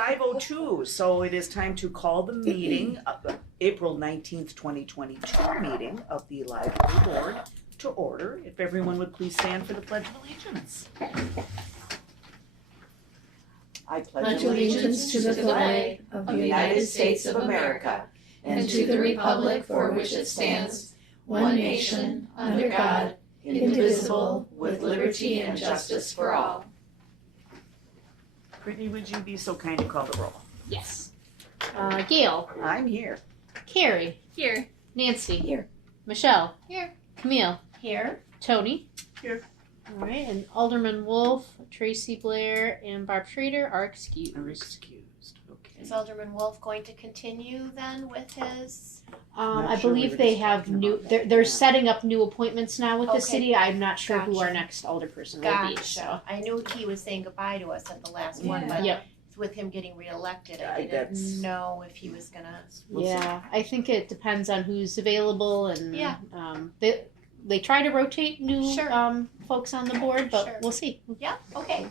5:02, so it is time to call the meeting, April 19th, 2022 meeting of the Library Board to order. If everyone would please stand for the Pledge of Allegiance. I pledge allegiance to the flag of the United States of America and to the republic for which it stands, one nation, under God, indivisible, with liberty and justice for all. Brittany, would you be so kind to call the roll? Yes. Gail. I'm here. Carrie. Here. Nancy. Here. Michelle. Here. Camille. Here. Tony. Here. All right, and Alderman Wolf, Tracy Blair, and Barb Schrader are excused. Okay. Is Alderman Wolf going to continue then with his? I believe they have new. They're setting up new appointments now with the city. I'm not sure who our next alderperson will be. So I knew he was saying goodbye to us at the last one, but with him getting reelected, I didn't know if he was gonna. I think it depends on who's available, and they try to rotate new folks on the board, but we'll see. Yeah. Okay.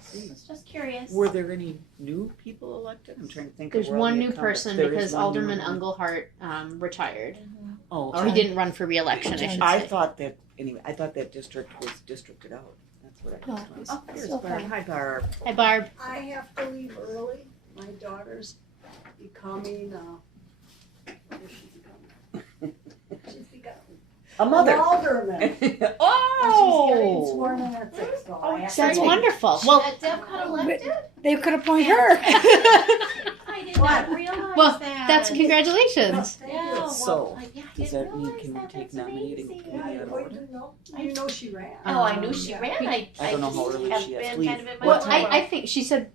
Just curious. Were there any new people elected? I'm trying to think. There's one new person because Alderman Engelhardt retired. Oh, or he didn't run for re-election. I thought that district was districted out. That's what I thought. Here's Barb. Hi, Barb. Hi, Barb. I have to leave early. My daughter's becoming. What is she becoming? She's becoming a mother. An alderman. Oh! She's getting sworn in at 6. So that's wonderful. Well, Deb got elected. They could appoint her. I did not realize that. That's congratulations. Yeah, so, does that mean can we take nominating committee on order? You know she ran. Oh, I knew she ran. I don't know how early she has to leave. Kind of in my well, I think she said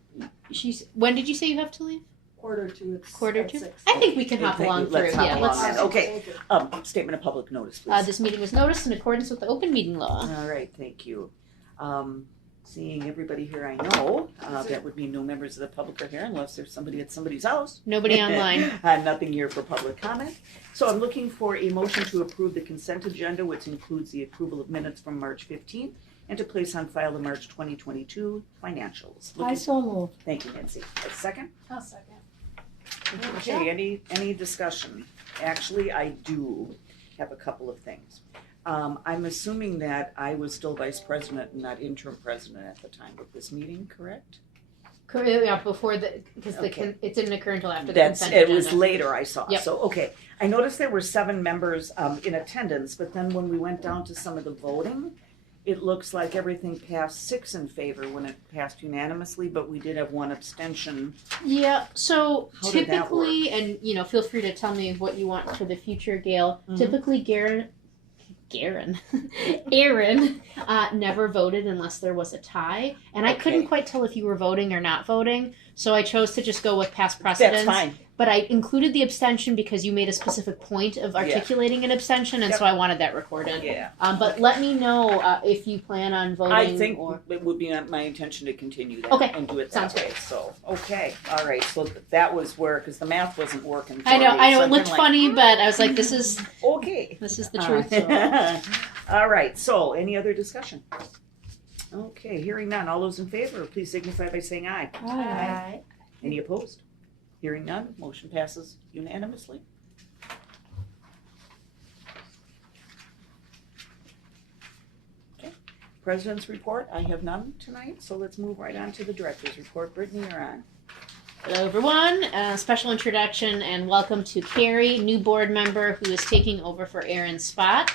when did you say you have to leave? 1:45. Quarter to? I think we can hop along through. Let's. Okay. Statement of public notice, please. This meeting was noticed in accordance with the open meeting law. All right, thank you. Seeing everybody here I know, that would mean no members of the public are here unless there's somebody at somebody's house. Nobody online. Nothing here for public comment. So I'm looking for a motion to approve the consent agenda, which includes the approval of minutes from March 15th and to place on file the March 2022 financials. I so moved. Thank you, Nancy. A second? I'll second. Okay, any discussion? Actually, I do have a couple of things. I'm assuming that I was still vice president and not interim president at the time of this meeting, correct? Yeah, before because it didn't occur until after the consent agenda. It was later I saw. Yep. So, okay. I noticed there were 7 members in attendance, but then when we went down to some of the voting, it looks like everything passed 6 in favor when it passed unanimously, but we did have 1 abstention. Yeah, so How did that typically, and feel free to tell me what you want for the future, Gail. Mm-hmm. Typically, Aaron never voted unless there was a tie, and I couldn't quite tell if you were voting or not voting, so I chose to just go with past precedents. That's fine. But I included the abstention because you made a specific point of articulating an abstention, and so I wanted that recorded. Yeah. But let me know if you plan on voting. I think it would be my intention to continue that and do it that way. So, okay. All right. So that was where, because the math wasn't working for I know. me, It looked funny, but I was like, this is... Okay. This is the truth. All right. So, any other discussion? Okay. Hearing none. All those in favor, please signify by saying aye. Aye. Any opposed? Hearing none, motion passes unanimously. Okay, President's report, I have none tonight, so let's move right on to the Director's report. Brittany, you're on. Hello, everyone. Special introduction and welcome to Carrie, new board member who is taking over for Aaron's spot.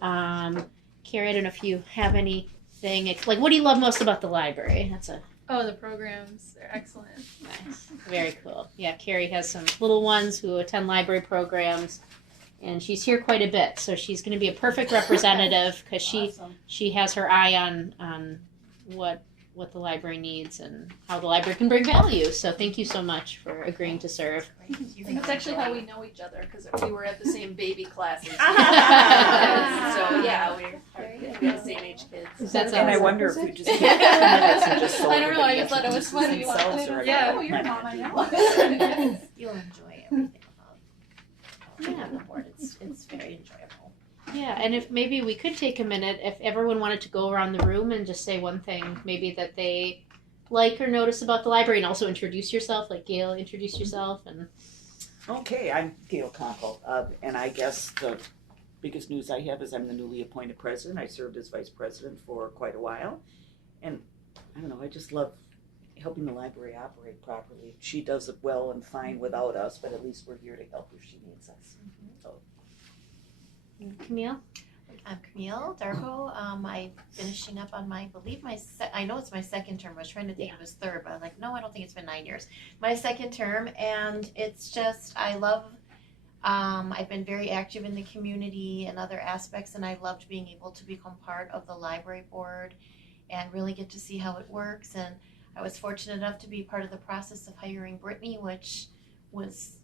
Carrie, I don't know if you have anything, like, what do you love most about the library? Oh, the programs. They're excellent. Nice. Very cool. Yeah, Carrie has some little ones who attend library programs, and she's here quite a bit, so she's going to be a perfect representative because she has her eye on what the library needs and how the library can bring value. So thank you so much for agreeing to serve. That's actually how we know each other because we were at the same baby classes. So yeah, we're the same age kids. That's and I wonder if we just take 2 minutes and just I don't know. I just thought it was funny. Yeah. Oh, you're mom. I know. You'll enjoy everything about the board. It's very enjoyable. Yeah, and if maybe we could take a minute, if everyone wanted to go around the room and just say one thing, maybe that they like or notice about the library, and also introduce yourself. Like Gail, introduce yourself. And Okay, I'm Gail Conkle, and I guess the biggest news I have is I'm the newly appointed president. I served as vice president for quite a while, and I don't know, I just love helping the library operate properly. She does it well and fine without us, but at least we're here to help if she needs us. So. Camille? I'm Camille Darko. I'm finishing up on I believe I know it's my second term. I was trying to think it was third, but I'm like, no, I don't think it's been 9 years. My second term, and it's just, I love, I've been very active in the community and other aspects, and I loved being able to become part of the library board and really get to see how it works. And I was fortunate enough to be part of the process of hiring Brittany, which was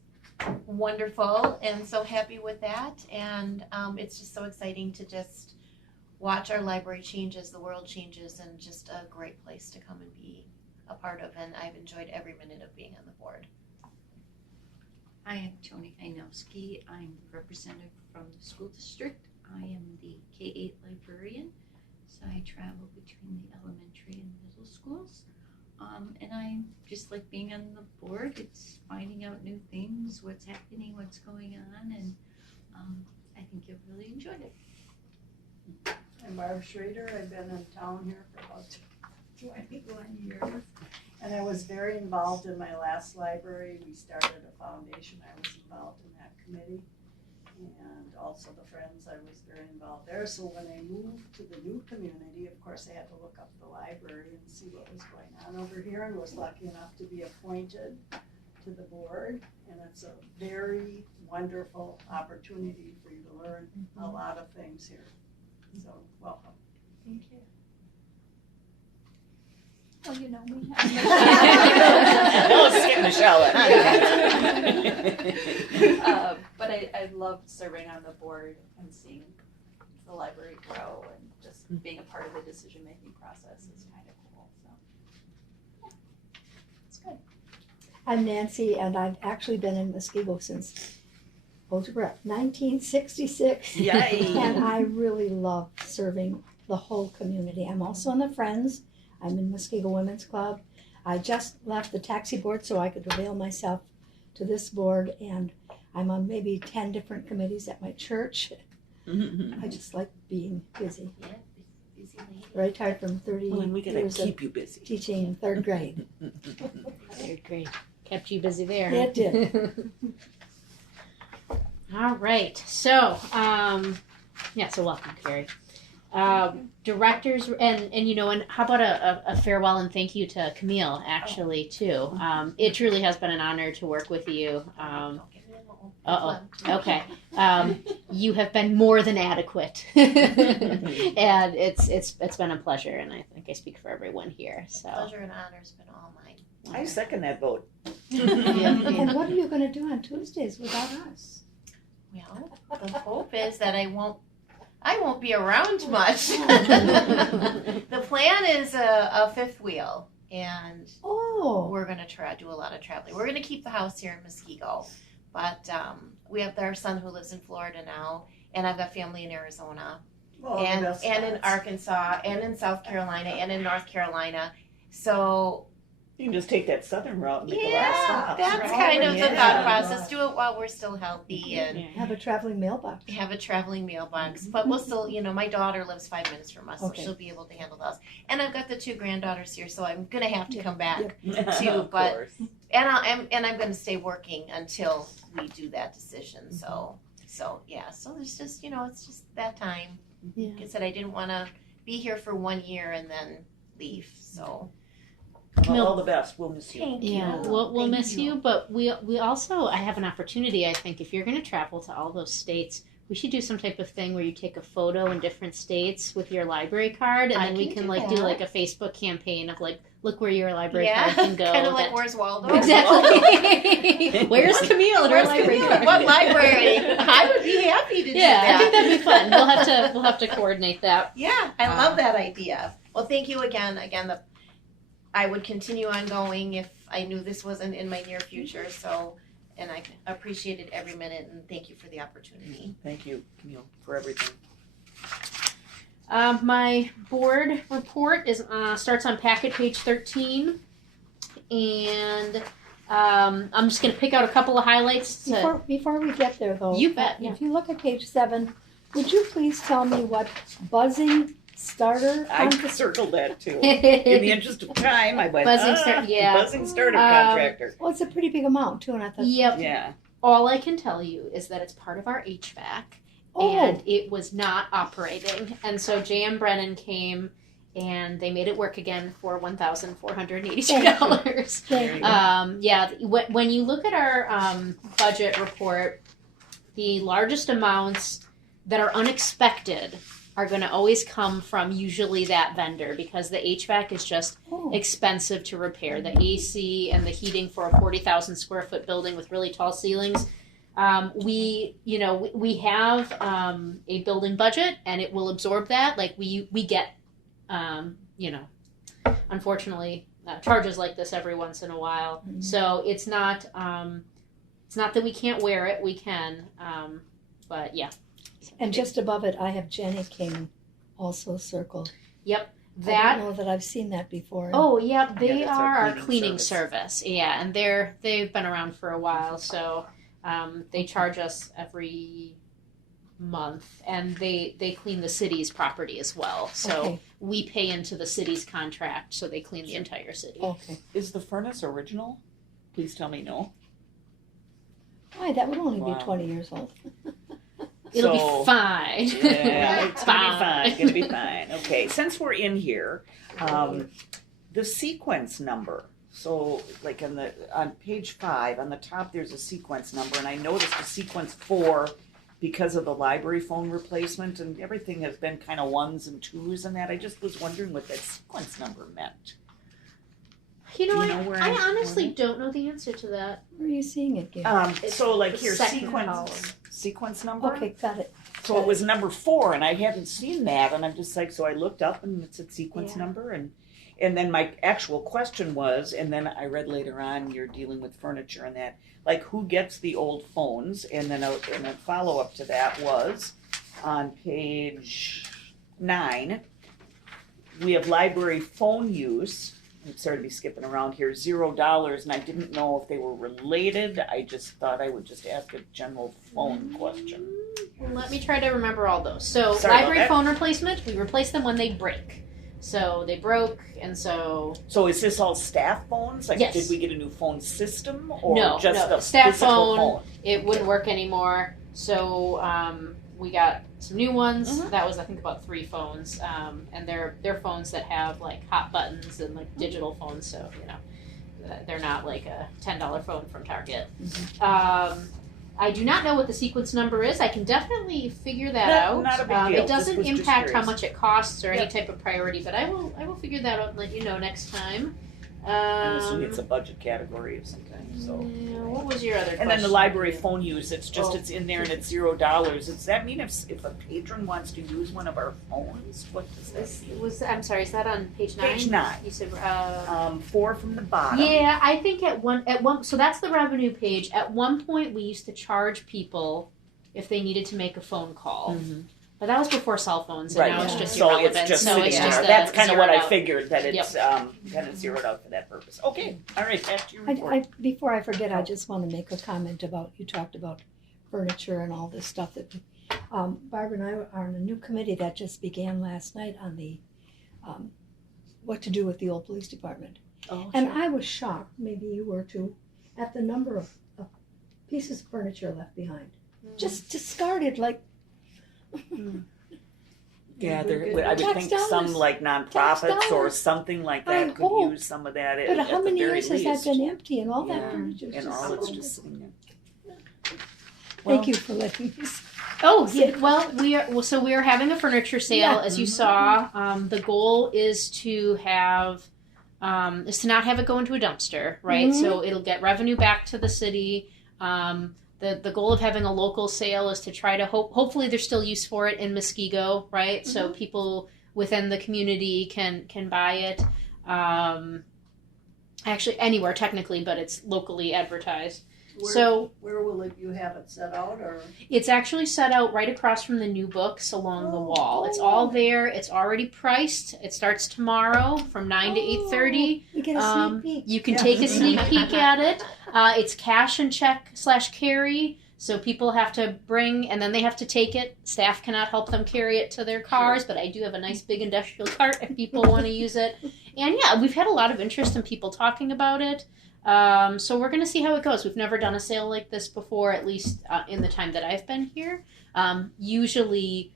wonderful, and so happy with that. And it's just so exciting to just watch our library change as the world changes, and just a great place to come and be a part of. And I've enjoyed every minute of being on the board. I am Tony Kainowski. I'm representative from the school district. I am the K-8 librarian, so I travel between the elementary and middle schools. And I just like being on the board. It's finding out new things, what's happening, what's going on, and I think you'll really enjoy it. I'm Barb Schrader. I've been in town here for about 21 years. And I was very involved in my last library. We started a foundation. I was involved in that committee. And also the Friends, I was very involved there. So when I moved to the new community, of course, I had to look up the library and see what was going on over here, and was lucky enough to be appointed to the board. And it's a very wonderful opportunity for you to learn a lot of things here. So welcome. Thank you. Well, you know me. No, just get Michelle But I loved serving on the board and seeing the library grow, and just being a part of the decision-making process is kind of cool. So, yeah, it's good. I'm Nancy, and I've actually been in Muskego since, hold your breath, 1966. Yay! And I really love serving the whole community. I'm also on the Friends. I'm in Muskego Women's Club. I just left the taxi board so I could avail myself to this board, and I'm on maybe 10 different committees at my church. I just like being busy. Yeah, busy lady. Retired from 30 Well, and we gotta years of keep you busy. teaching in third grade. Very great. Kept you busy there. It did. All right. So, so welcome, Carrie. Directors, and you know, and how about a farewell and thank you to Camille, actually, too. It truly has been an honor to work with you. Okay. You have been more than adequate, and it's been a pleasure, and I think I speak for everyone here. So Pleasure and honor has been all mine. I second that vote. And what are you going to do on Tuesdays without us? Well, the hope is that I won't be around much. The plan is a fifth wheel, and we're going to do a lot of traveling. We're going to keep the house here in Muskego, but we have our son who lives in Florida now, and I've got family in Arizona, and in Arkansas, and in South Carolina, and in North Carolina. So You can just take that southern route and make a last stop. that's kind of the thought process. Do it while we're still healthy, and Have a traveling mailbox. have a traveling mailbox. But we'll still, my daughter lives 5 minutes from us, so Okay. she'll be able to handle those. And I've got the 2 granddaughters here, so I'm gonna have to come back. Of but- course. And I'm gonna stay working until we do that decision. So it's just it's just that time. Yeah. Like I said, I didn't want to be here for 1 year and then leave. So Well, all the best. We'll miss you. thank yeah, you. we'll Thank miss you, but we also, I have an opportunity. I think if you're going to travel to all those states, we should do some type of thing where you take a photo in different states with your library card, and I then we can can do do that. like a Facebook campaign of like, look where your library Yeah, card can go. kind of like That- Where's Waldo? Exactly. Where's Camille at her Where's library Camille? card? What library? I would be happy to do Yeah, that. I think that'd be fun. We'll have to coordinate that. Yeah, I love that idea. Well, thank you again. I would continue on going if I knew this wasn't in my near future. So, and I appreciated every minute, and thank you for the opportunity. Thank you, Camille, for everything. My board report is starts on packet page 13, and I'm just going to pick out a couple of highlights. Before we get there, though, You bet. Yeah. if you look at page 7, would you please tell me what buzzing starter? I circled that too. In the interest of time, I went, Buzzing starter contractor. Well, it's a pretty big amount too, and I thought. Yep. Yeah. All I can tell you is that it's part of our HVAC. And it was not operating. And so J.M. Brennan came and they made it work again for $1,482. Thank you. Yeah, when you look at our budget report, the largest amounts that are unexpected are going to always come from usually that vendor because the HVAC is just expensive to repair. The AC and the heating for a 40,000 square foot building with really tall ceilings. We have a building budget and it will absorb that. Like we get, unfortunately, charges like this every once in a while. Mm-hmm. So it's not that we can't wear it. We can, but yeah. And just above it, I have Jenny King also circled. Yep. I don't know that I've seen that before. Oh, yeah. They are our cleaning cleaning service. Yeah, and they've been around for a while, so. They charge us every month, and they clean the city's property as well. So we pay into the city's contract, so they clean the entire city. Okay. Is the furnace original? Please tell me no. Why, that would only be 20 years old. It'll be fine. Yeah, it's gonna be fine. Okay, since we're in here, the sequence number. So, like on page 5, on the top, there's a sequence number, and I noticed a sequence 4 because of the library phone replacement, and everything has been kind of 1s and 2s and that. I just was wondering what that sequence number meant. I honestly don't know the answer to that. Where are you seeing it, Gail? So, like here, second column. sequence number. Okay, got it. So it was number 4, and I hadn't seen that, and I'm just like, so I looked up, and it said sequence number, and then my actual question was, and then I read later on, you're dealing with furniture and that, like who gets the old phones? And then a follow-up to that was, on page 9, we have library phone use. I'm sorry to be skipping around here, $0, and I didn't know if they were related. I just thought I would just ask a general phone question. Let me try to remember all those. So library phone replacement, we replace them when they break. So they broke, and so... So is this all staff phones? Like, yes. Did we get a new phone system? Or no, just a staff physical phone? It wouldn't work anymore. So we got some new ones. Mm-hmm. That was, I think, about 3 phones. And they're phones that have, like, hot buttons and, like, digital phones. So, they're not, like, a $10 phone from Target. Mm-hmm. I do not know what the sequence number is. I can definitely figure that out. Not a big deal. It doesn't impact how much it costs or any type of priority, but I will figure that out and let you know next time. I'm assuming it's a budget category of some kind. So. Yeah, what was your other question? And then the library phone use, it's just it's in there and it's $0. Does that mean if a patron wants to use one of our phones, what does that mean? I'm sorry, is that on page 9? Page 9. You said 4 from the bottom. Yeah, I think at one so that's the revenue page. At one point we used to charge people if they needed to make a phone call. Mm-hmm. But that was before cell phones, and now it's just irrelevant. It's just so it's just that's kind of what I out. figured, that it's kind of zeroed out for that purpose. Okay, all right, back to your report. Before I forget, I just want to make a comment about, you talked about furniture and all this stuff that Barbara and I are on a new committee that just began last night on the what to do with the old police department. Oh, and sure. I was shocked, maybe you were too, at the number of pieces of furniture left behind. Just discarded like... Yeah, I would think some like nonprofits or something like that could use some of that. But how many years has that been empty and all that furniture? And all it's just sitting there. Thank you for letting me. Oh, yeah. Well, we are having a furniture sale, as you saw. The goal is to have is to not have it go into a dumpster, right? Mm-hmm. So it'll get revenue back to the city. The goal of having a local sale is to try to hopefully there's still use for it in Muskego, right? Mm-hmm. So people within the community can buy it. Actually anywhere technically, but it's locally advertised. Where will you have it set out, or? It's actually set out right across from the new books along the wall. It's all there. It's already priced. It starts tomorrow from 9 to 8:30. You get a sneak peek. You can take a sneak peek at it. It's cash and check / carry. So people have to bring, and then they have to take it. Staff cannot help them carry it to their cars, but I do have a nice big industrial cart if people want to use it. And yeah, we've had a lot of interest in people talking about it. So we're going to see how it goes. We've never done a sale like this before, at least in the time that I've been here. Usually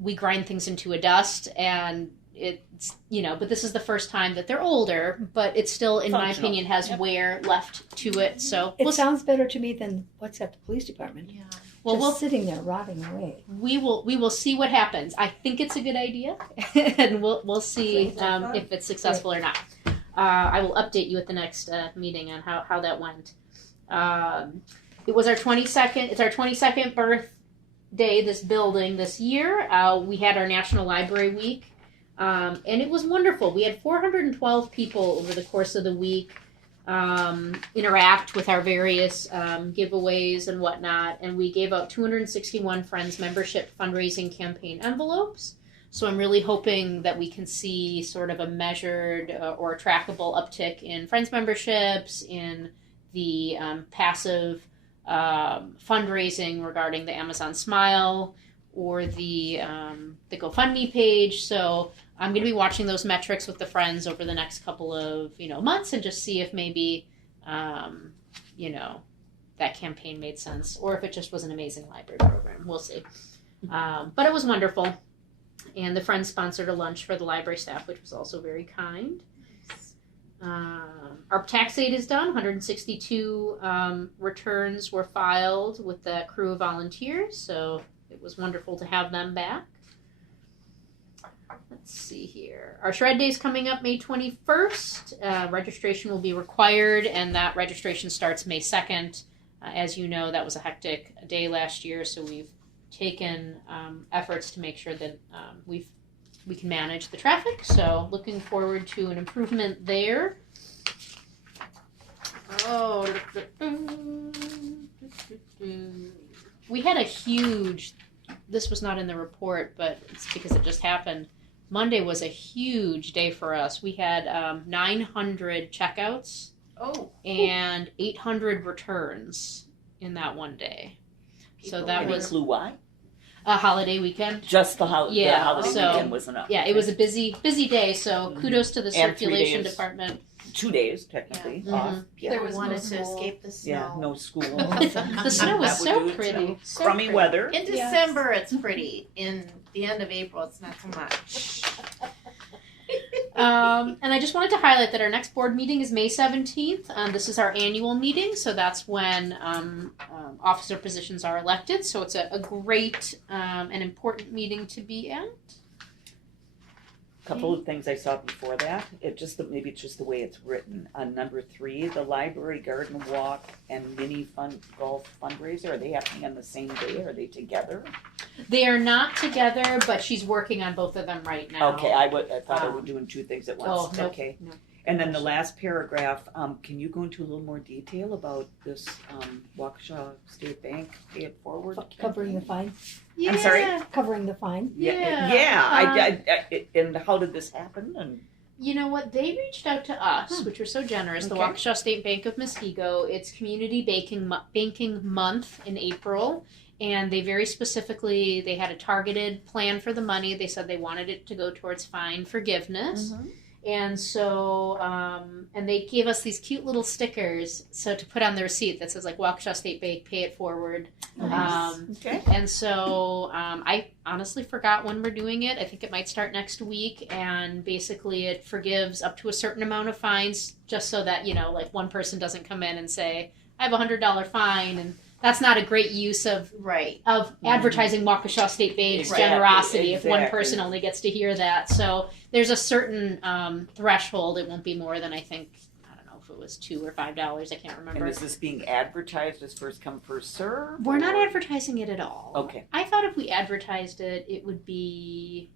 we grind things into a dust, and it's, but this is the first time that they're older, but it still, in my opinion, has wear left to it. So It sounds better to me than what's at the police department. Yeah. well, Just sitting there rotting away. we will see what happens. I think it's a good idea, and we'll see if it's successful or not. I will update you at the next meeting on how that went. It was our 22nd. It's our 22nd birthday. This building this year. We had our National Library Week, and it was wonderful. We had 412 people over the course of the week interact with our various giveaways and whatnot, and we gave out 261 Friends membership fundraising campaign envelopes. So I'm really hoping that we can see sort of a measured or trackable uptick in Friends memberships, in the passive fundraising regarding the Amazon Smile or the GoFundMe page. So I'm going to be watching those metrics with the Friends over the next couple of months, and just see if maybe that campaign made sense, or if it just was an amazing library program. We'll see. But it was wonderful. And the Friends sponsored a lunch for the library staff, which was also very kind. Our tax aid is done. 162 returns were filed with the crew of volunteers, so it was wonderful to have them back. Let's see here. Our shred day is coming up May 21st. Registration will be required, and that registration starts May 2nd. As you know, that was a hectic day last year, so we've taken efforts to make sure that we can manage the traffic. So looking forward to an improvement there. We had a huge, this was not in the report, but it's because it just happened. Monday was a huge day for us. We had 900 checkouts and 800 returns in that one day. So that was Clue why? a holiday weekend. Just the holiday weekend was enough. Yeah, it was a busy day. So kudos to the circulation department. 2 days technically off. Yeah. There was wanted to escape the snow. Yeah, no school. The snow was so pretty. So Crummy pretty. weather. In December, it's pretty. In the end of April, it's not so much. And I just wanted to highlight that our next board meeting is May 17th. This is our annual meeting, so that's when officer positions are elected. So it's a great and important meeting to be at. Couple of things I saw before that. Maybe it's just the way it's written. On number 3, the library garden walk and mini golf fundraiser. Are they happening on the same day? Are they together? They are not together, but she's working on both of them right now. Okay, I thought I was doing 2 things at once. Oh, no, okay. no. And then the last paragraph, can you go into a little more detail about this Waukesha State Bank Pay It Forward? Covering the fine. Yeah. I'm sorry? Covering the fine. Yeah. And how did this happen? And You know what? They reached out to us, which was so generous. The Okay. Waukesha State Bank of Muskego. It's Community Banking Month in April, and they very specifically they had a targeted plan for the money. They said they wanted it to go towards fine forgiveness. And so, and they gave us these cute little stickers to put on the receipt that says like Waukesha State Bank, Pay It Forward. okay. And so I honestly forgot when we're doing it. I think it might start next week. And basically it forgives up to a certain amount of fines just so that, like one person doesn't come in and say, I have $100 fine. And that's not a great use of advertising Waukesha State Bank's generosity if one person only gets to hear that. So there's a certain threshold. It won't be more than I don't know if it was $2 or $5. I can't remember. And is this being advertised as first come first serve? We're not advertising it at all. Okay. I thought if we advertised it, it would be.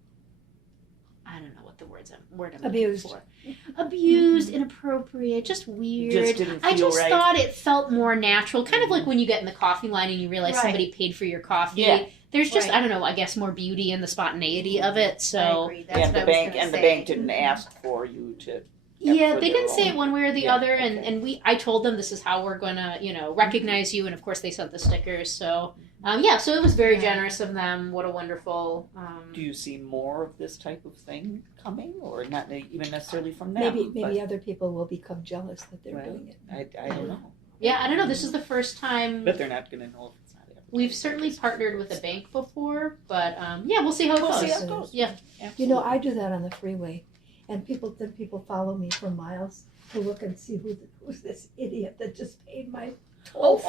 I don't know what the word I'm Abused. looking for. Abused, inappropriate, just weird. Just didn't I feel just right. thought it felt more natural, kind of like when you get in the coffee line and you realize Right. somebody paid for your coffee. Yeah. There's just, Right. I don't know, I guess more beauty in the spontaneity of it. I So agree. That's And what the I was bank gonna and the say. bank didn't ask for you to. yeah, for they their didn't say own- it one way or the Yeah, other, and okay. I told them this is how we're gonna, recognize you, and of course they sent the stickers. So, so it was very Yeah. generous of them. What a wonderful. Do you see more of this type of thing coming, or not even necessarily from them? Maybe other people will become jealous that they're Well, doing it. I don't know. Yeah, I don't know. This is the first time. But they're not going to know if it's not advertised. We've certainly partnered with a bank before, but we'll see how it We'll goes. see how it goes. Yeah. You know, I do that on the freeway, and people follow me for miles to look and see who's this idiot that just paid my toll.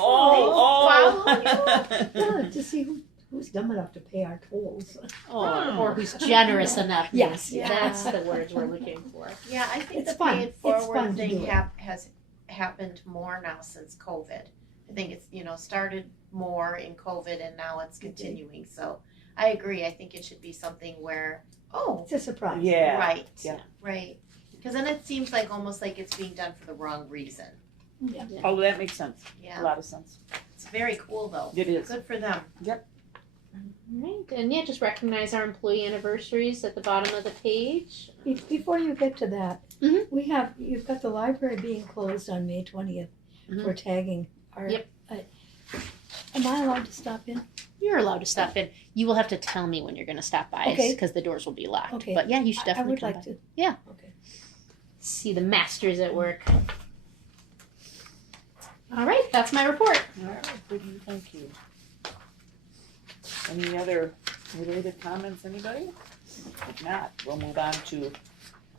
Yeah, to see who's dumb enough to pay our tolls. Or who's generous enough. Yes, That's the words we're looking for. Yeah, I think It's the fun. pay it It's fun forward to thing do it. has happened more now since COVID. I think it's, started more in COVID and now it's continuing. So I agree. I think it should be something where, It's a surprise. Yeah. right, Yeah. right. Because then it seems like almost like it's being done for the wrong reason. Oh, that makes sense. A Yeah, lot of sense. it's very cool though. It is. Good for them. Right, and just recognize our employee anniversaries at the bottom of the page. Before you get to that, Mhm. you've got the library being closed on May 20th Mhm. for tagging. Yep. Am I allowed to stop in? You're allowed to stop in. You will have to tell me when you're going to stop by, Okay. because the doors will be locked. Okay. But yeah, you should I definitely would come like by. to. Yeah. Okay. See the masters at work. All right, that's my report. All right, Brittany, thank you. Any other related comments, anybody? If not, we'll move on to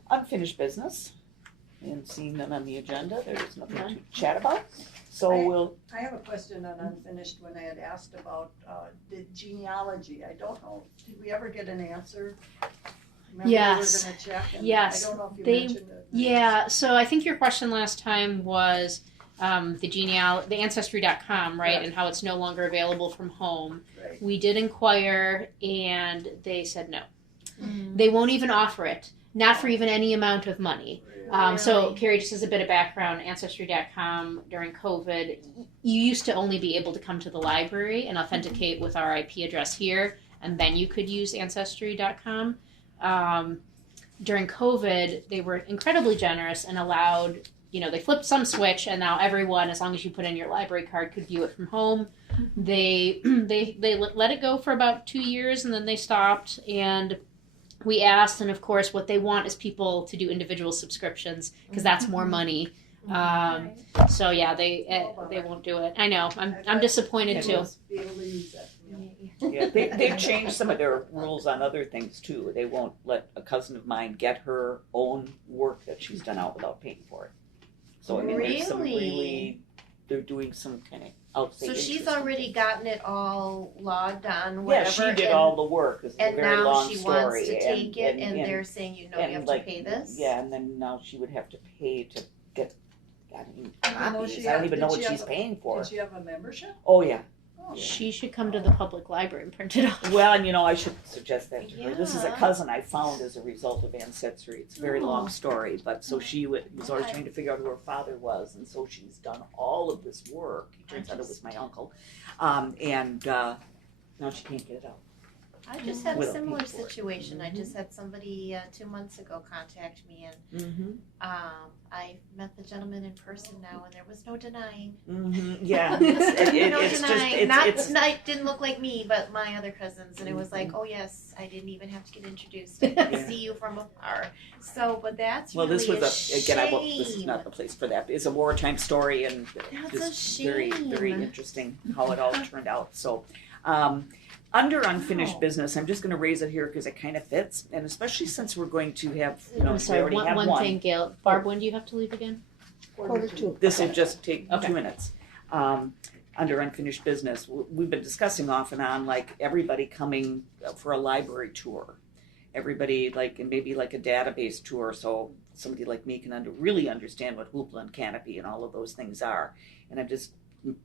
unfinished business. And seeing none on the agenda, there's nothing to chat about. So we'll, I have a question on unfinished when I had asked about the genealogy. I don't know, did we ever get an answer? Remember Yes. we were gonna check and Yes. I don't know if you They- mentioned it. Yeah, so I think your question last time was the Ancestry.com, right? Yes. And how it's no longer available from home. Right. We did inquire, and they said no. They won't even offer it, not for even any amount of money. So, Really? Carrie, just as a bit of background, Ancestry.com during COVID, you used to only be able to come to the library and authenticate with our IP address here, and then you could use Ancestry.com. During COVID, they were incredibly generous and allowed, they flipped some switch, and now everyone, as long as you put in your library card, could view it from home. They let it go for about 2 years, and then they stopped, and we asked, and of course, what they want is people to do individual subscriptions, because that's more money. So yeah, they won't do it. I know. I'm disappointed too. Be able to use that. yeah, they've changed some of their rules on other things too. They won't let a cousin of mine get her own work that she's done out without paying for it. So I mean, there's some Really? they're doing some kind of So she's already gotten it all logged on, Yeah, whatever. she did and, all the work. It's a and very now long she story. wants to take it, and they're saying, you and have like, to pay this. Yeah, and then now she would have to pay to get. I mean, Even though copies. she I don't had- even know did what she have she's a- paying for. Did she have a membership? Oh yeah. Oh, She should come to the public library and print it off. Well, and I should suggest that to her. This is a Yeah. cousin I found as a result of Ancestry. It's a very Oh. long story, but so she was always trying to figure out who her father was, and so she's done all of this work. It turns out it was my uncle, and now she can't get it out. I just had a Without similar paying for it. situation. I just had somebody 2 months ago contact me, and Mm-hmm. I met the gentleman in person now, and there was no denying. Mm-hmm. Yeah, No it's just denying. it's It didn't look like me, but my other cousins, and it was like, oh yes, I didn't even have to get introduced. I could Yeah. see you from afar. So, but that's well, really this was a again. This is shame. not the place for that. It's a wartime story, and That's a just very very shame. interesting how it all turned out. So. Under unfinished business, I'm just going to raise it here because it kind of fits, and especially since we're going to have, I'm we sorry, already have one thing, Gail. Barb, when do you have to leave again? Quarter to. This will just take Okay. 2 minutes. Under unfinished business, we've been discussing off and on, like everybody coming for a library tour. Everybody and maybe like a database tour, so somebody like me can really understand what Hoopla and Canopy and all of those things are. And I'm just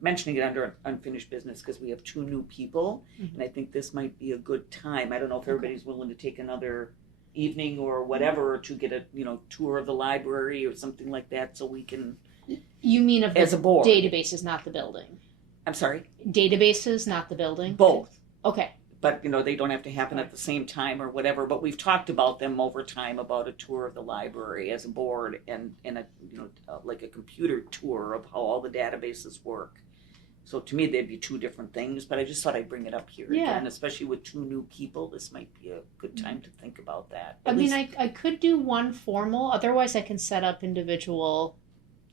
mentioning it under unfinished business because we have 2 new people, and I think this might be a good time. I don't know if everybody's willing to take another evening or whatever to get a, tour of the library or something like that so we can, You mean of the as a board. databases, not the building? I'm sorry? Databases, not the building? Both. Okay. But, they don't have to happen at the same time or whatever. But we've talked about them over time about a tour of the library as a board and a, like a computer tour of how all the databases work. So to me, they'd be two different things, but I just thought I'd bring it up here Yeah. again, especially with two new people. This might be a good time to think about that. I mean, I could do one formal. Otherwise, I can set up individual.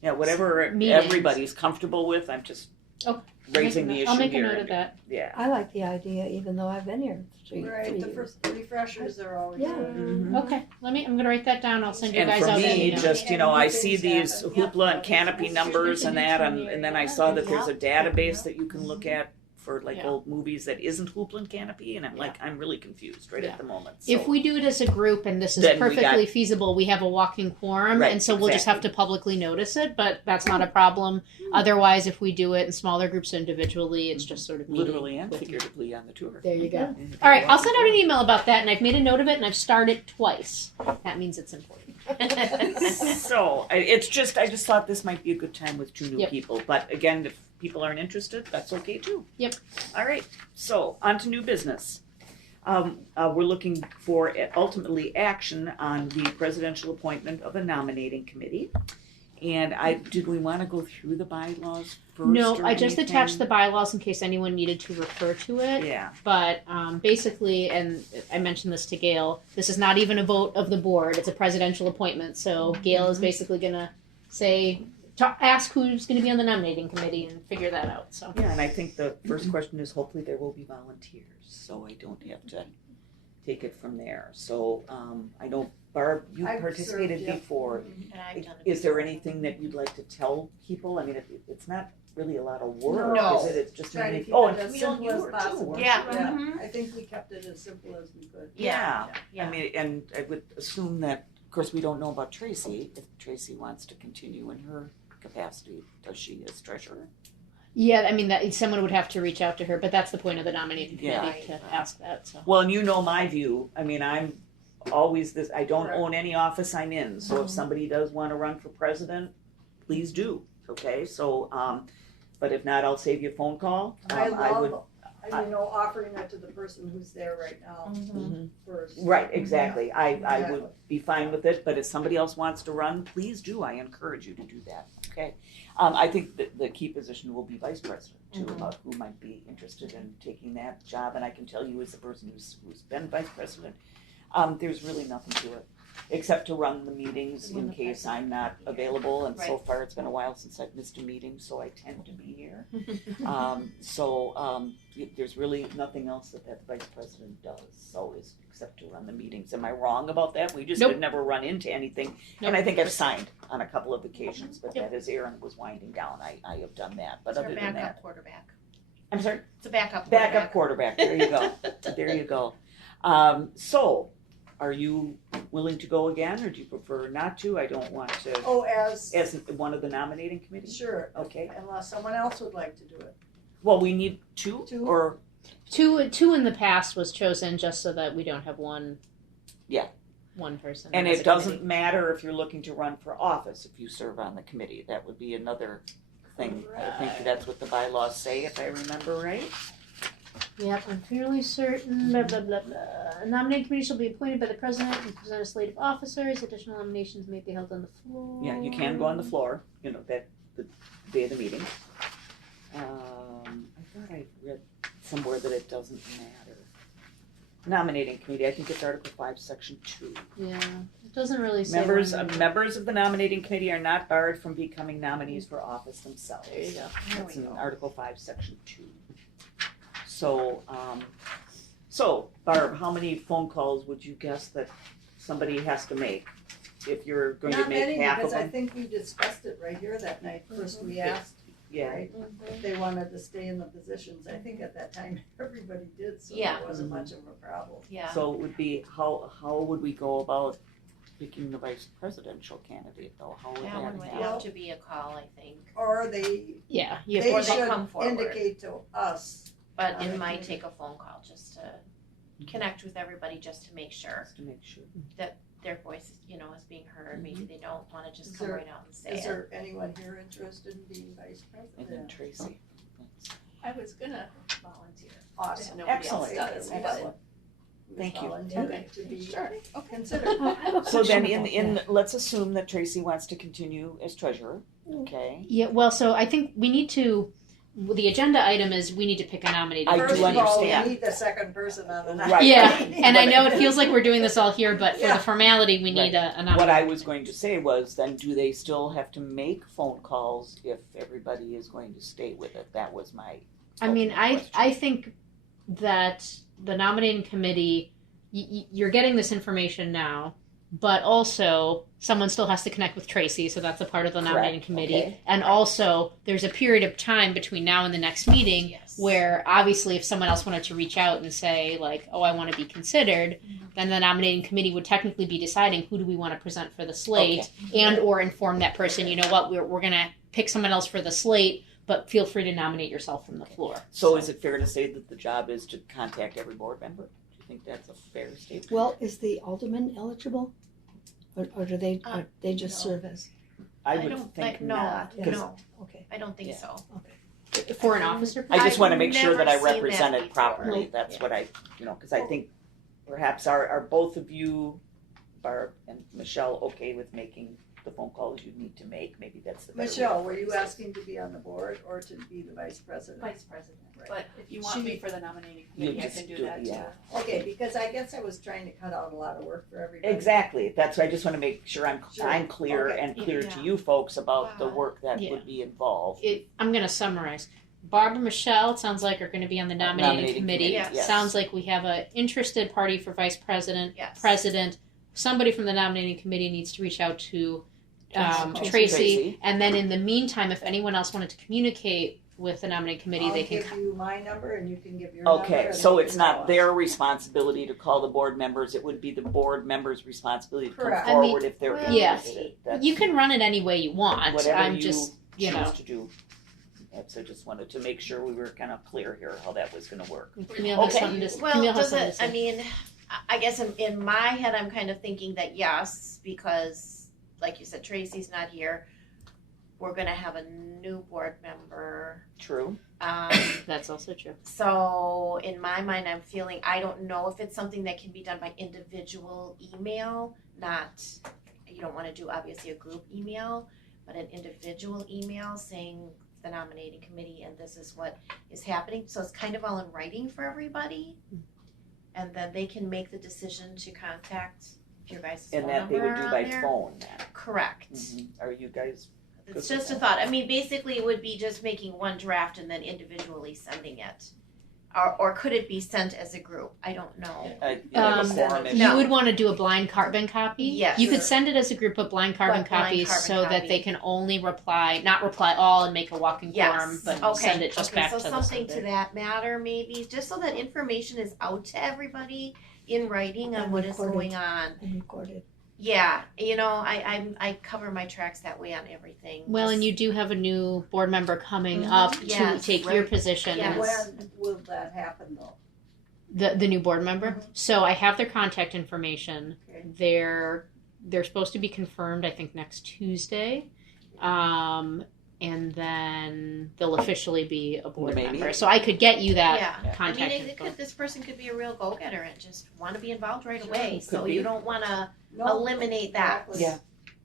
Yeah, whatever meetings. everybody's comfortable with. I'm just Okay. raising the issue I'll make here. a note of that. Yeah. I like the idea, even though I've been here three Right, the years. first refreshers are always Yeah. good. Mhm. Okay. I'm gonna write that down. I'll send you And guys for out an me, email. just, And I new see things these happen. hoopla and canopy numbers and that, and then I saw that there's a Yeah. database that you can look at for like Yeah. old movies that isn't hoopla and canopy, and I'm like, I'm really confused right Yeah. at the moment. So. If we do it as a group and this is Then we perfectly feasible, we have a walking quorum, Right, and so we'll just have to publicly notice it, but that's not a problem. Otherwise, if we do it in smaller groups or individually, it's just sort of meeting Literally and with- figuratively on the tour. There you go. Mhm. All right, I'll send out an email about that, and I've made a note of it, and I've started twice. That means it's important. So it's just, I just thought this might be a good time with two new Yep. people. But again, if people aren't interested, that's okay too. Yep. All right. So on to new business. We're looking for ultimately action on the presidential appointment of a nominating committee. And did we want to go through the bylaws first? No, or I just anything? attached the bylaws in case anyone needed to refer to it. Yeah. But basically, and I mentioned this to Gail, this is not even a vote of the board. It's a presidential appointment. So Gail is basically going to say, ask who's going to be on the nominating committee and figure that out. So Yeah, and I think the first question is hopefully there will be volunteers, so I don't have to take it from there. So I know, Barb, you I've participated served, yeah. before. And I've done it Is there before. anything that you'd like to tell people? I mean, it's not really a lot of work, No. is it? It's just Try to maybe, keep oh, it and as Camille, simple you as were too, possible. weren't Yeah. you? Mhm. I think we kept it as simple as we could. Yeah. Yeah. I mean, and I would assume that, of course, we don't know about Tracy, if Tracy wants to continue in her capacity, does she as treasurer? yeah, I mean that someone would have to reach out to her, but that's the point of the nominating committee Yeah. to ask that. So Well, and you know my view. I mean, I'm always this, I don't Correct. own any office I'm in. So if somebody does want to run for president, please do. Okay. So, but if not, I'll save you a phone call. I would. love, offering that to the person who's there right now Mhm. first. Right, exactly. I Exactly. would be fine with it, but if somebody else wants to run, please do. I encourage you to do that. Okay. I think that the key position will be vice president too, about who might be interested in taking that job. And I can tell you as a person who's been vice president, there's really nothing to it. Except to run the meetings When in the case I'm president not can't be here. available, and so Right. far it's been a while since I've missed a meeting, so I tend to be here. There's really nothing else that vice president does, so except to run the meetings. Am I wrong about that? We just Nope. have never run into anything, Nope. and I think I've signed on a couple of occasions, but Yep. that as Aaron was winding down, I have done that, but It's our other than backup that, quarterback. I'm sorry? It's a backup Backup quarterback, there you go, there you go. So, are you willing to go again, or do you prefer not to? I don't want to, Oh, as one of the nominating committees? sure, Okay, unless someone else would like to do it. well, we need two, Two. or, two in the past was chosen just so that we don't have one. Yeah. One person. and as it a doesn't committee. matter if you're looking to run for office, if you serve on the committee, that would be another thing. I think that's what the bylaws say, if I remember right. Yep, I'm fairly certain. Blah blah blah blah. A nominating committee shall be appointed by the president and present a slate of officers. Additional nominations may be held on the floor. Yeah, you can go on the floor, that, the day of the meeting. I thought I read somewhere that it doesn't matter. Nominating committee, I think it's Article 5, Section 2. Yeah, it doesn't really say. Members when- of the nominating committee are not barred from becoming nominees for office themselves. There you go. That's in Article 5, Section 2. So, Barb, how many phone calls would you guess that somebody has to make if you're going to Not make many, half of because I them? think we discussed it right here that night. First we asked, Yeah. right, if they wanted to stay in the positions. I think at that time, everybody did, so Yeah. there wasn't Mhm. much of a problem. Yeah. So it would be, how would we go about picking the vice presidential candidate though? How would That one would that have happen? to be a call, I think. Or they, Yeah, you have they Or to. they should come forward. indicate to us. But on it the might committee. take a phone call just to connect with everybody just to make sure Just to make sure. their voice, is being heard. Maybe they don't want to just Is come there- right out and say Is it. there anyone here interested in being vice And then president? Tracy. I was gonna volunteer. Awesome. Nobody else Excellent. does, but Excellent. Thank you. Volunteering to be sure. considered. So then let's assume that Tracy wants to continue as treasurer, okay? Yeah, well, so I think we need to, the agenda item is we need to pick a nominating. I do First of all, we understand. need the second person on the Right. Yeah, nominating. and I know it feels like we're doing this all here, but for Yeah. the formality, we need a nominating. What I was going to say was, then do they still have to make phone calls if everybody is going to stay with it? That was my I mean, ultimate I question. think that the nominating committee, you're getting this information now, but also someone still has to connect with Tracy, so that's a part of the nominating Correct. committee. Okay. And also, there's a period of time between now and the next meeting Yes. where obviously if someone else wanted to reach out and say like, oh, I want to be considered, then the nominating committee would technically be deciding who do we want to present for the slate and or inform that person, you know what, we're going to pick someone else for the slate, but feel free to nominate yourself from the floor. So is it fair to say that the job is to contact every board member? Do you think that's a fair statement? Well, is the alderman eligible? Or do they, or they just no. serve as, I I would don't think no, not. Yeah. 'cause no, okay. I don't think Yeah. so. For an officer? I just I've want to make sure that I never seen that represent it before. properly. That's what I, because I think perhaps are both of you, Barb and Michelle, okay with making the phone calls you need to make? Maybe that's the better way to Michelle, were phrase you it. asking to be on the board or to be the vice president? Vice president, Right. but if you want me for the nominating You committee, I just can do do- that yeah. too. Okay, because I guess I was trying to cut out a lot of work for everybody. Exactly. That's why I just want to make sure I'm Sure. clear Okay. and clear to Yeah. you folks about the Wow. work that Yeah. would be involved. I'm going to summarize. Barb and Michelle, it sounds like, are going to be on the nominating committee. Yes. Sounds like we have an interested party for vice president, Yes. president. Somebody from the nominating committee needs to reach out to Tracy. Tracy. And then in the meantime, if anyone else wanted to communicate with the nominating committee, I'll they can. give you my number and you can give your number. Okay, and so we it's can call not us. their responsibility to call the board members, it would be the board members' responsibility to come Correct. I mean, forward if they're well, Yeah. interested. That's You can run it any way you want. whatever I'm you just, you choose know. to do. So I just wanted to make sure we were kind of clear here how that was gonna work. Camille has Okay. something to Well, Camille has does something it, to say. I mean, I guess in my head, I'm kind of thinking that yes, because like you said, Tracy's not here. We're gonna have a new board member. True. That's also true. So in my mind, I'm feeling, I don't know if it's something that can be done by individual email, not, you don't wanna do obviously a group email, but an individual email saying the nominating committee and this is what is happening. So it's kind of all in writing for everybody. And then they can make the decision to contact your guys' phone And that they would number do on by there. phone then. Correct. Are you guys, It's Good just a with thought. I mean, basically, it would be just making one draft and then individually sending it. Or could it be sent as a group? I don't know. like a forum issue? You No. would want to do a blind carbon copy. Yes. You could send it as a group of blind carbon But blind copies carbon so that copy. they can only not reply all and make a walking Yes. form, but Okay. send it just Okay. back So to the something sender. to that matter, maybe, just so that information is out to everybody in writing on And what is recorded. going on. and recorded. Yeah, I cover my tracks that way on everything. Well, and Just- you do have a new board member coming Mhm. up Yes, to take right. your position Yes. as When will that happen though? the new board member. Mm-hmm. So I have their contact information. Okay. They're supposed to be confirmed, I think, next Tuesday. And then they'll officially be a board Maybe. member. So I could get you that Yeah. I contact mean, info. this person could be a real go-getter and just want to be involved right away. Could So be. you don't want to No, eliminate that. exactly. Yeah.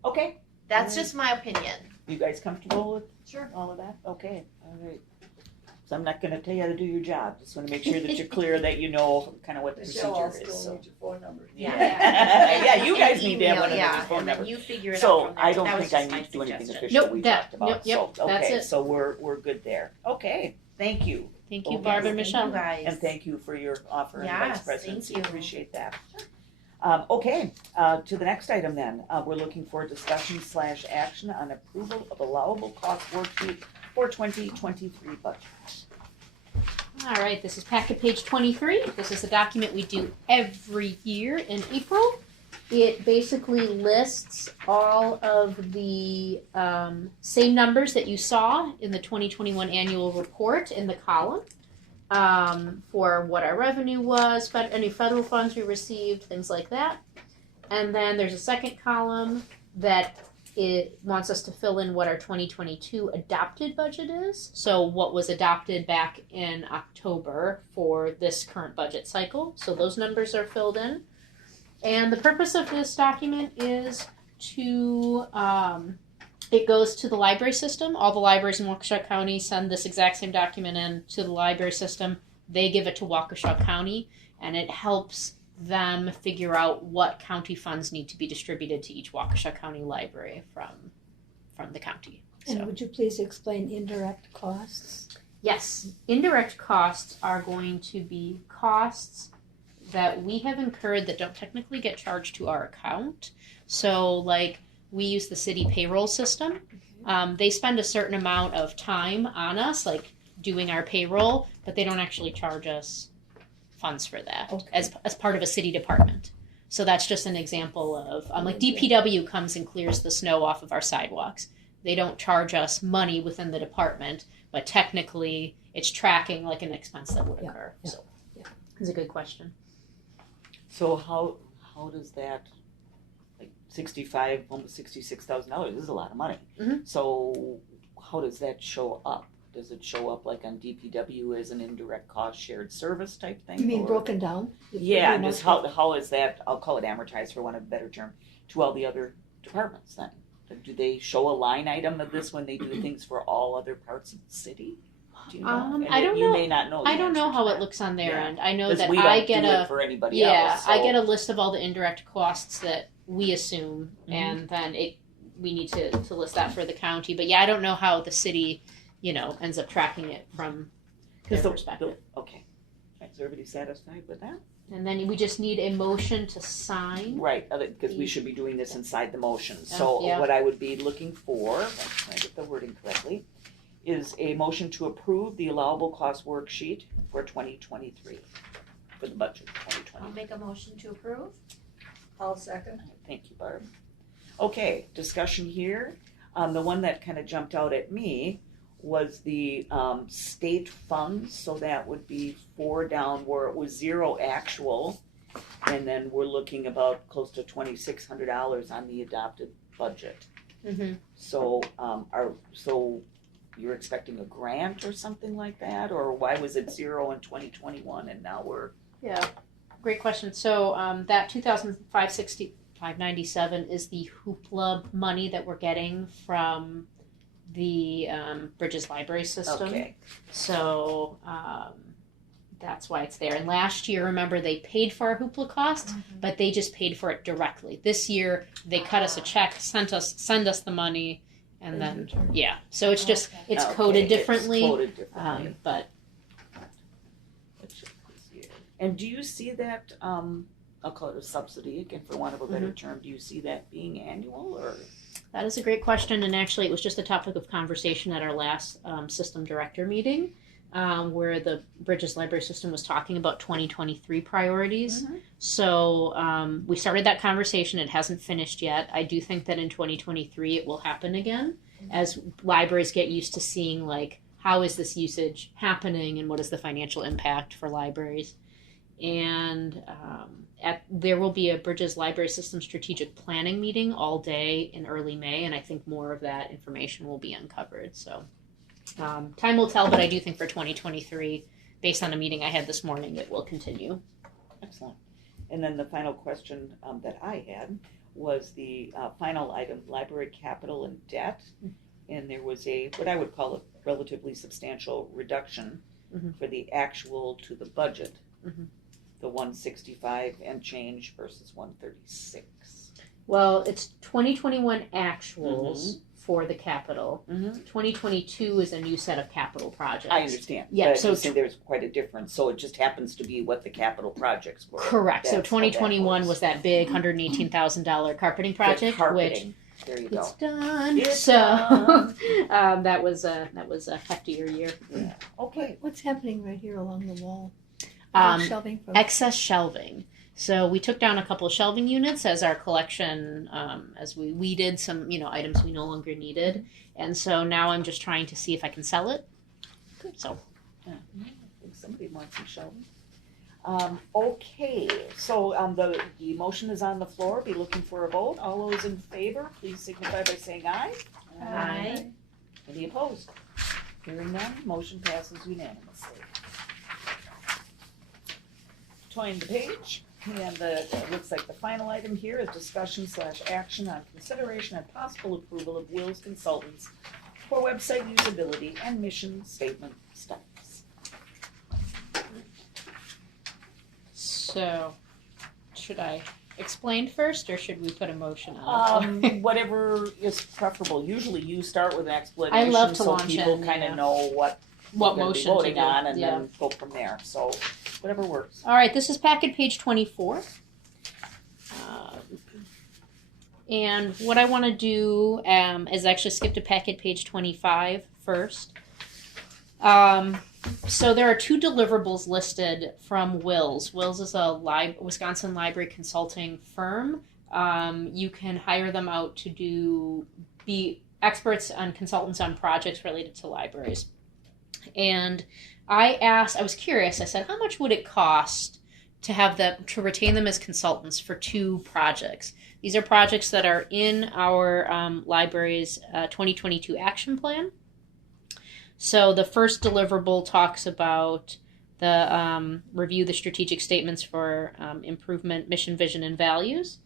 Okay, That's just my opinion. you guys comfortable with Sure. all of that? Okay, all right. So I'm not gonna tell you how to do your job, just wanna make sure that you're clear, that you know kind of what the Michelle procedure also is, so. needs your phone number. Yeah, you guys And need to have email, one of yeah, those phone and then numbers. you figure it out So from there. I don't That was think I just my need to do anything suggestion. official, Nope, we that- talked about, yep, so, that's okay, it. so we're good there. Okay, thank you, Thank you, Okay. Barb and Thank Michelle. you guys. and thank you for your offer and Yes, vice presidency, thank you. appreciate that. Okay, to the next item then, we're looking for discussion / action on approval of allowable cost worksheet for 2023 budget. All right, this is packet page 23. This is a document we do every year in April. It basically lists all of the same numbers that you saw in the 2021 annual report in the column. for what our revenue was, any federal funds we received, things like that. And then there's a second column that it wants us to fill in what our 2022 adopted budget is. So what was adopted back in October for this current budget cycle. So those numbers are filled in. And the purpose of this document is to, it goes to the library system. All the libraries in Waukesha County send this exact same document in to the library system. They give it to Waukesha County, and it helps them figure out what county funds need to be distributed to each Waukesha County library from the county. And would you please explain indirect costs? Yes, indirect costs are going to be costs that we have incurred that don't technically get charged to our account. So, like, we use the city payroll system. They spend a certain amount of time on us, like doing our payroll, but they don't actually charge us funds for that as part of a city department. So that's just an example of, like DPW comes and clears the snow off of our sidewalks. They don't charge us money within the department, but technically it's tracking like an expense that would occur. So it's a good question. So how does that, like $65, almost $66,000 is a lot of money. Mhm. So how does that show up? Does it show up like on DPW as an indirect cost shared service type thing? You mean or- broken down? Yeah, and just how is that, I'll call it amortized for want of a better term, to all the other departments then? Do they show a line item of this when they do things for all other parts of the city? Do you know? And I don't you know. may not know the I don't know answer how to it that. looks on their Yeah. end. I know 'Cause that we don't I get do a it for anybody yeah, else. I get so- a list of all the indirect costs that we assume, and then we need to list that for the county. But yeah, I don't know how the city, ends up tracking it from their perspective. Okay. Right, is everybody satisfied with that? And then we just need a motion to sign. Right, because we should be doing this inside the motion. So yeah. what I would be looking for, if I get the wording correctly, is a motion to approve the allowable cost worksheet for 2023, for the budget I'll 2020. make a motion to approve. I'll second. Thank you, Barb. Okay, discussion here. The one that kind of jumped out at me was the state funds, so that would be 4 down where it was 0 actual, and then we're looking about close to $2,600 on the adopted budget. Mm-hmm. So, so you're expecting a grant or something like that, or why was it 0 in 2021 and now we're? Yeah, great question. So that $2,597 is the hoopla money that we're getting from the Bridges Library System. Okay. So that's why it's there. And last year, remember, they paid for our hoopla costs, but they just paid for it directly. This year, they cut us a check, send us the money, and then So it's just it's Okay, coded differently. It's coded differently. But And do you see that? I'll call it a subsidy again, for want of a better term. Do you see that being annual or? that is a great question, and actually, it was just a topic of conversation at our last system director meeting, where the Bridges Library System was talking about 2023 priorities. So we started that conversation. It hasn't finished yet. I do think that in 2023 it will happen again, as libraries get used to seeing like how is this usage happening and what is the financial impact for libraries. And there will be a Bridges Library System strategic planning meeting all day in early May, and I think more of that information will be uncovered. So time will tell, but I do think for 2023, based on a meeting I had this morning, it will continue. Excellent. And then the final question that I had was the final item, library capital and debt. And there was what I would call a relatively substantial reduction for the actual to the budget. The 165 and change versus 136. Well, it's 2021 actuals for the capital. 2022 is a new set of capital projects. I understand. Yeah, but so there's quite a difference. So it just happens to be what the capital projects were. Correct. So That's how that 2021 works. was that big $118,000 carpeting project, The carpeting. There you go. it's done. It's so done. that was a heftier year. Yeah. Okay. What's happening right here along the wall? Shelving from Excess shelving. So we took down a couple of shelving units as our collection, as we weeded some, items we no longer needed. And so now I'm just trying to see if I can sell it. So think somebody wants some shelving. Okay, so the motion is on the floor. Be looking for a vote. All those in favor, please signify by saying aye. Aye. Any opposed? Hearing none, motion passes unanimously. Turning the page, and it looks like the final item here is discussion/action on consideration and possible approval of Will's Consultants for website usability and mission statement studies. So, should I explain first, or should we put a motion on it? Whatever is preferable. Usually you start with an explanation I love to so launch people in, kind of yeah. know what What we're gonna be motion to voting do? on, and Yeah. then go from there. So whatever works. All right, this is packet page 24. And what I want to do is actually skip to packet page 25 first. So there are 2 deliverables listed from Wills. Wills is a Wisconsin library consulting firm. You can hire them out to be experts and consultants on projects related to libraries. And I was curious, I said, how much would it cost to retain them as consultants for 2 projects? These are projects that are in our library's 2022 action plan. So the first deliverable talks about the review the strategic statements for improvement, mission, vision, and values.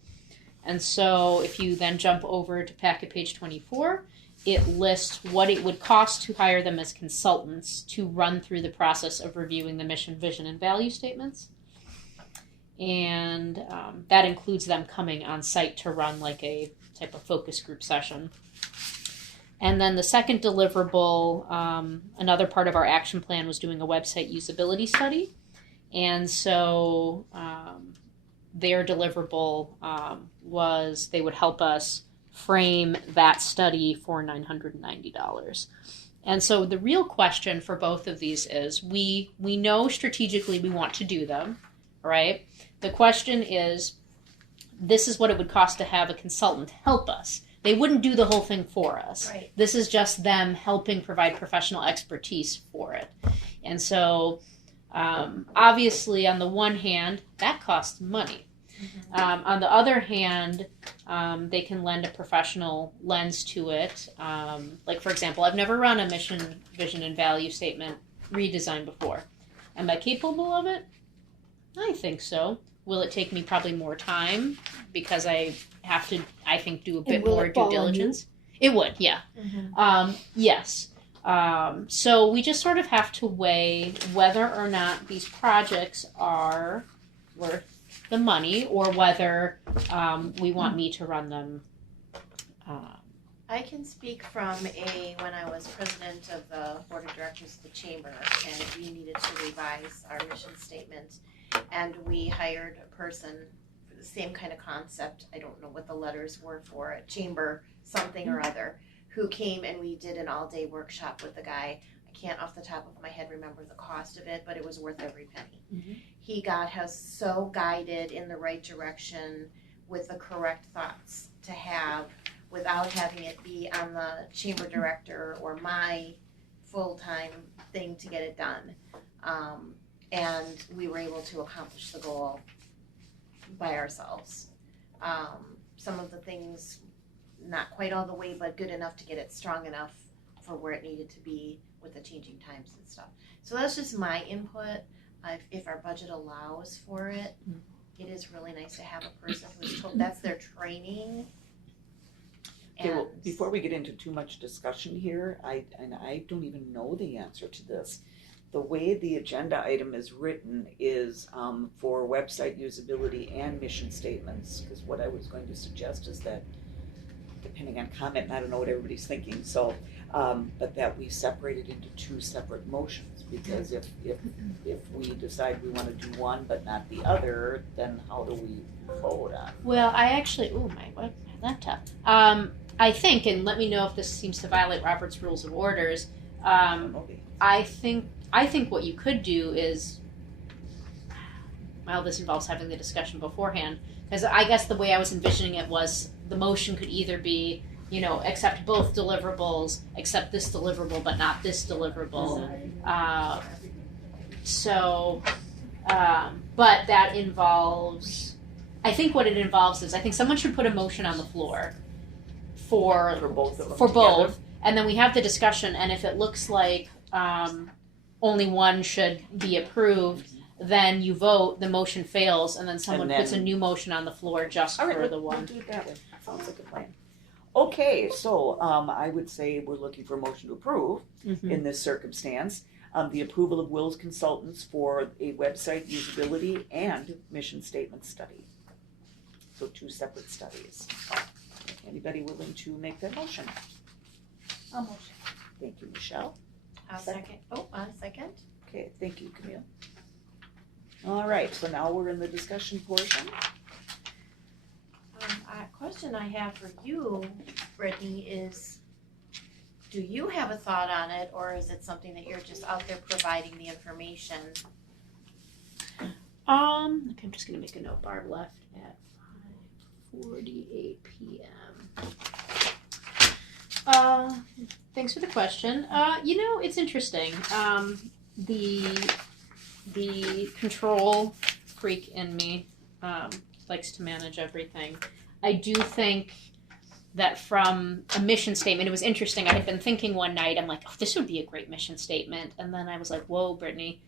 And so if you then jump over to packet page 24, it lists what it would cost to hire them as consultants to run through the process of reviewing the mission, vision, and value statements. And that includes them coming on site to run like a type of focus group session. And then the second deliverable, another part of our action plan was doing a website usability study. And so their deliverable was they would help us frame that study for $990. And so the real question for both of these is we know strategically we want to do them, right? The question is, this is what it would cost to have a consultant help us. They wouldn't do the whole thing for us. Right. This is just them helping provide professional expertise for it. And so obviously on the one hand, that costs money. Mm-hmm. On the other hand, they can lend a professional lens to it. Like, for example, I've never run a mission, vision, and value statement redesign before. Am I capable of it? I think so. Will it take me probably more time because I have to, I think, do a bit more due diligence? It would, yeah. Mm-hmm. Yes. So we just sort of have to weigh whether or not these projects are worth the money or whether we want me to run them. I can speak from when I was president of the board of directors of the chamber, and we needed to revise our mission statement, and we hired a person for the same kind of concept. I don't know what the letters were for it, chamber something or other, who came and we did an all-day workshop with the guy. I can't off the top of my head remember the cost of it, but it was worth every penny. Mm-hmm. He got us so guided in the right direction with the correct thoughts to have without having it be on the chamber director or my full-time thing to get it done. And we were able to accomplish the goal by ourselves. Some of the things, not quite all the way, but good enough to get it strong enough for where it needed to be with the changing times and stuff. So that's just my input. If our budget allows for it, it is really nice to have a person who's told that's their training. Okay, well, before we get into too much discussion here, I don't even know the answer to this. The way the agenda item is written is for website usability and mission statements, because what I was going to suggest is that, depending on comment, and I don't know what everybody's thinking, so, but that we separate it into 2 separate motions, because if we decide we want to do one but not the other, then how do we vote on it? Well, I actually, my laptop. I think, and let me know if this seems to violate Robert's Rules of Orders, I think what you could do is, well, this involves having the discussion beforehand, because I guess the way I was envisioning it was the motion could either be, accept both deliverables, accept this deliverable but not this deliverable. So, but that involves, I think what it involves is I think someone should put a motion on the floor for both of them for together. both, and then we have the discussion, and if it looks like only one should be approved, then you vote, the motion fails, and then someone And then- puts a new motion on the floor just All right, for the we'll one. do it that way. Sounds like a plan. Okay, so I would say we're looking for a motion to approve Mhm. in this circumstance. The approval of Will's consultants for a website usability and mission statement study. So 2 separate studies. Anybody willing to make that motion? I'll motion. Thank you, Michelle. I'll second. Second. Okay, thank you, Camille. All right, so now we're in the discussion portion. A question I have for you, Brittany, is do you have a thought on it, or is it something that you're just out there providing the information? Okay, I'm just gonna make a note. Barb left at 5:48 p.m. Thanks for the question. It's interesting. The control freak in me likes to manage everything. I do think that from a mission statement, it was interesting. I had been thinking one night, I'm like, oh, this would be a great mission statement. And then I was like, whoa, Brittany,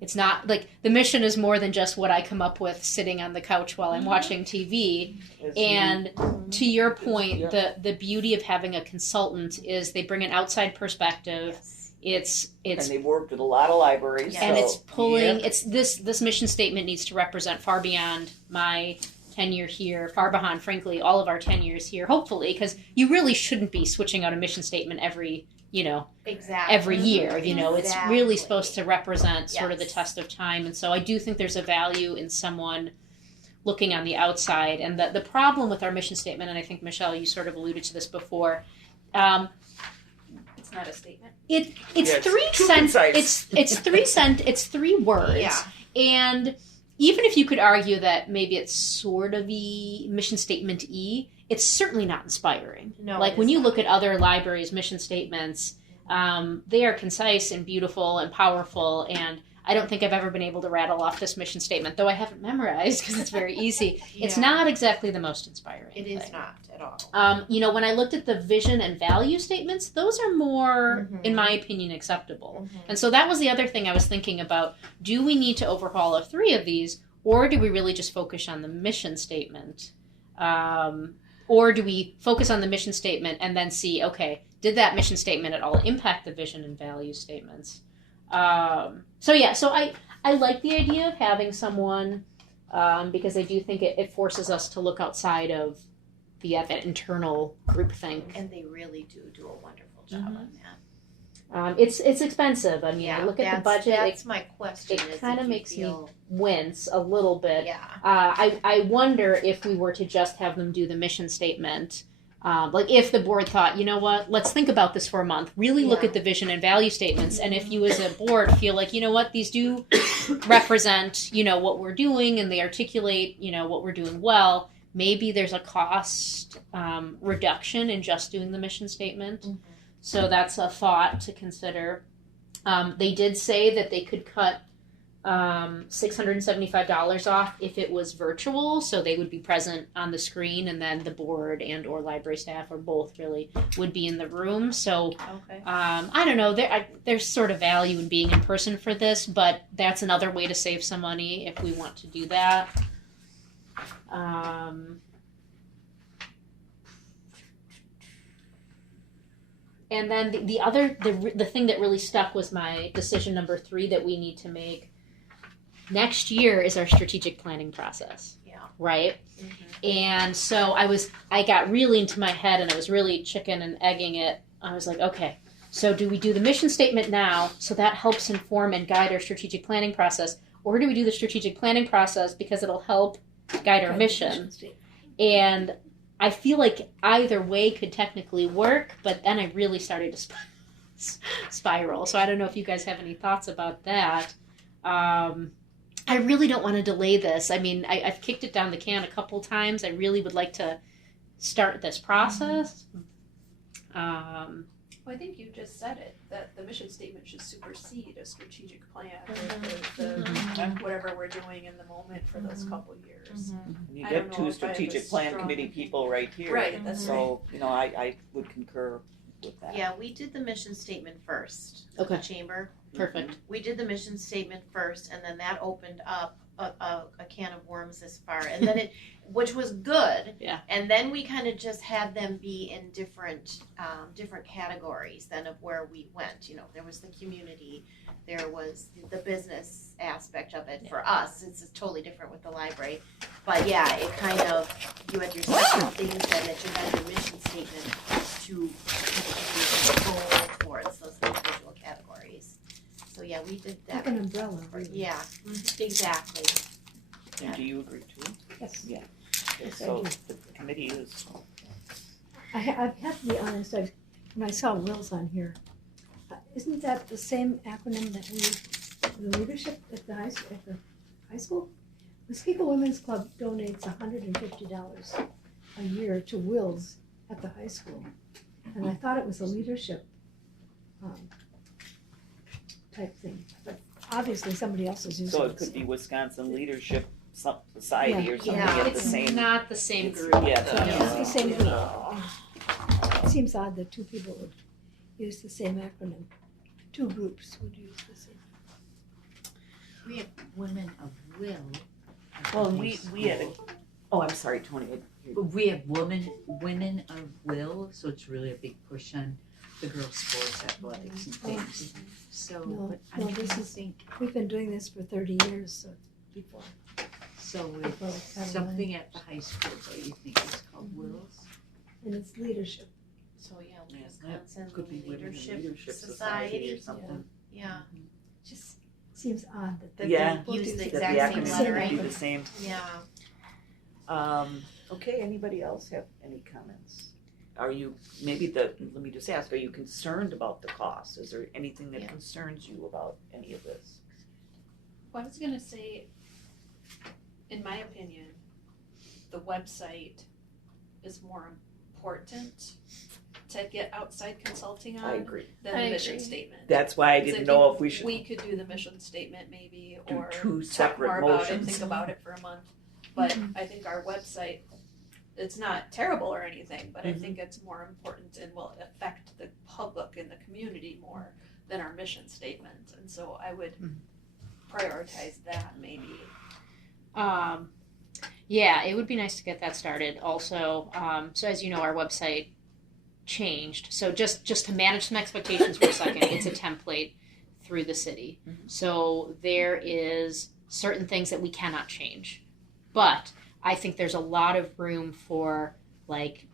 it's not like the mission is more than just what I come up with sitting on the couch while I'm watching TV. And to your point, Yeah. the beauty of having a consultant is they bring an outside perspective. It's And they've worked with a lot of libraries. and so, it's pulling yeah. it's this mission statement needs to represent far beyond my tenure here, far beyond, frankly, all of our tenures here, hopefully, because you really shouldn't be switching out a mission statement every Exactly. year. It's really supposed to represent sort of the Yes. test of time. And so I do think there's a value in someone looking on the outside. And the problem with our mission statement, and I think, Michelle, you sort of alluded to this before, It's not a statement. it's Yes, three too sentences. concise. It's 3 words. Yeah. And even if you could argue that maybe it's sort of mission statement it's certainly not inspiring. No, Like it when is you not. look at other libraries' mission statements, they are concise and beautiful and powerful. And I don't think I've ever been able to rattle off this mission statement, though I haven't memorized because it's very easy. It's Yeah. not exactly the most inspiring. It is thing. not at all. When I looked at the vision and value statements, those are more, Mhm. in my opinion, acceptable. Mhm. And so that was the other thing I was thinking about. Do we need to overhaul all 3 of these, or do we really just focus on the mission statement? Or do we focus on the mission statement and then see, okay, did that mission statement at all impact the vision and value statements? So I like the idea of having someone because I do think it forces us to look outside of that internal groupthink. And they really do a wonderful job Mhm. on that. It's expensive. I mean, I look at the budget, That's my question. it is kinda if you makes me feel- wince a little bit. Yeah. I wonder if we were to just have them do the mission statement, like if the board thought, you know what, let's think about this for a month, really look Yeah. at the vision and value statements, and if you as a board feel like, you know what, these do represent, what we're doing, and they articulate, what we're doing well, maybe there's a cost reduction in just doing the mission statement. Mhm. So that's a thought to consider. They did say that they could cut $675 off if it was virtual, so they would be present on the screen, and then the board and or library staff or both really would be in the room. So Okay. I don't know. There's sort of value in being in person for this, but that's another way to save some money if we want to do that. And then the thing that really stuck was my decision number 3 that we need to make. Next year is our strategic planning process. Yeah. Right? Mhm. And so I got really into my head and I was really chicken and egging it. I was like, okay, so do we do the mission statement now so that helps inform and guide our strategic planning process? Or do we do the strategic planning process because it'll help guide our mission? And I feel like either way could technically work, but then I really started to spiral. So I don't know if you guys have any thoughts about that. I really don't want to delay this. I mean, I've kicked it down the can a couple times. I really would like to start this process. Well, I think you just said it, that the mission statement should supersede a strategic plan or whatever we're doing in the moment for those couple years. And you I get don't know two if I have a strategic plan strong committee opinion. people right here. Right, that's So, I would concur with that. Yeah, we did the mission statement first. Okay. The chamber. Perfect. We did the mission statement first, and then that opened up a can of worms this far, and then which was good. Yeah. And then we kind of just had them be in different categories then of where we went. There was the community, there was the business aspect of it. For us, it's totally different with the library. But yeah, it kind of, you had your separate things then that you had your mission statement to go towards those individual categories. So yeah, we did Like that. an umbrella, really. Yeah, exactly. And do you agree too? Yes. Yeah. Yes, I So do. the committee is, I have to be honest, when I saw Will's on here, isn't that the same acronym that the leadership at the high school? Muskego Women's Club donates $150 a year to Will's at the high school. And I thought it was a leadership type thing, but obviously somebody else is using so it. it could be Wisconsin Leadership Society or something Yeah. of the It's same. not the same It's- group. yeah, though. So it's the same group. Yeah. It seems odd that two people would use the same acronym. Two groups would use the same. We have women of will. at the Well, high we had a, school. oh, I'm sorry, Tony. But we have women of will, so it's really a big push on the girls' sports, athletics, and things. So, No, but I no, don't this is- think We've been doing this for 30 years, so before. so. Before It's Title something IX. at the high school, though. You think it's called wills? And it's leadership. So yeah, Yeah, Wisconsin Could be Women in Leadership Society Society. or something. Yeah, Just seems odd that that Yeah. they use the That exact the same acronym lettering. would be the same. Yeah. Okay, anybody else have any comments? Are you, let me just ask, are you concerned about the cost? Is there anything that Yeah. concerns you about any of this? Well, I was gonna say, in my opinion, the website is more important to get outside consulting I on agree. than I the mission agree. statement. That's why I 'Cause didn't know think if we should We could do the mission statement maybe, do or two talk separate more about it, motions. think about it for a month. But I think our website, it's not terrible or anything, but I think it's more important and will affect the public and the community more than our mission statement. And so I would prioritize that maybe. Yeah, it would be nice to get that started. Also, so as you know, our website changed. So just to manage some expectations for a second, it's a template through the city. So there is certain things that we cannot change, but I think there's a lot of room for, like,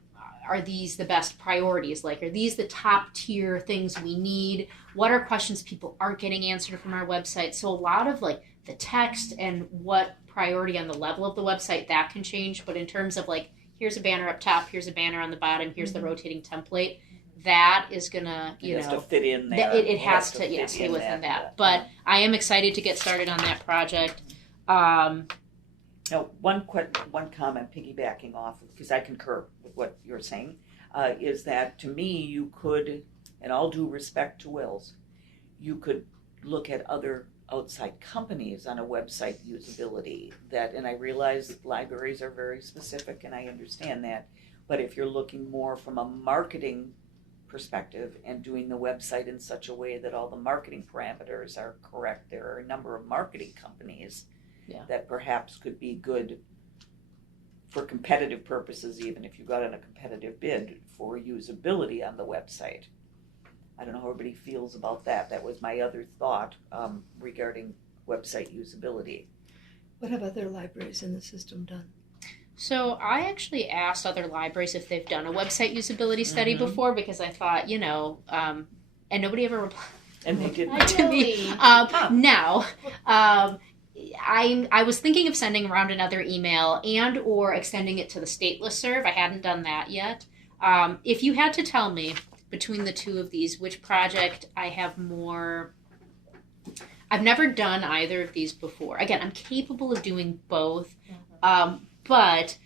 are these the best priorities? Like, are these the top tier things we need? What are questions people aren't getting answered from our website? So a lot of, like, the text and what priority on the level of the website, that can change. But in terms of, like, here's a banner up top, here's a banner on the bottom, here's the rotating template, that is gonna, It has to fit in there. it has to fit stay in within that. But I am excited to get started on that project. Now, one comment piggybacking off, because I concur with what you're saying, is that to me, you could, and all due respect to Will's, you could look at other outside companies on a website usability that, and I realize libraries are very specific and I understand that, but if you're looking more from a marketing perspective and doing the website in such a way that all the marketing parameters are correct, there are a number of marketing companies that perhaps could be good for competitive purposes, even if you got in a competitive bid for usability on the website. I don't know how everybody feels about that. That was my other thought regarding website usability. What have other libraries in the system done? So I actually asked other libraries if they've done a website usability study before, because I thought, and nobody ever replied And they did. to me. Now, I was thinking of sending around another email and or extending it to the state listserv. I hadn't done that yet. If you had to tell me between the two of these, which project I have more... I've never done either of these before. Again, I'm capable of doing both, but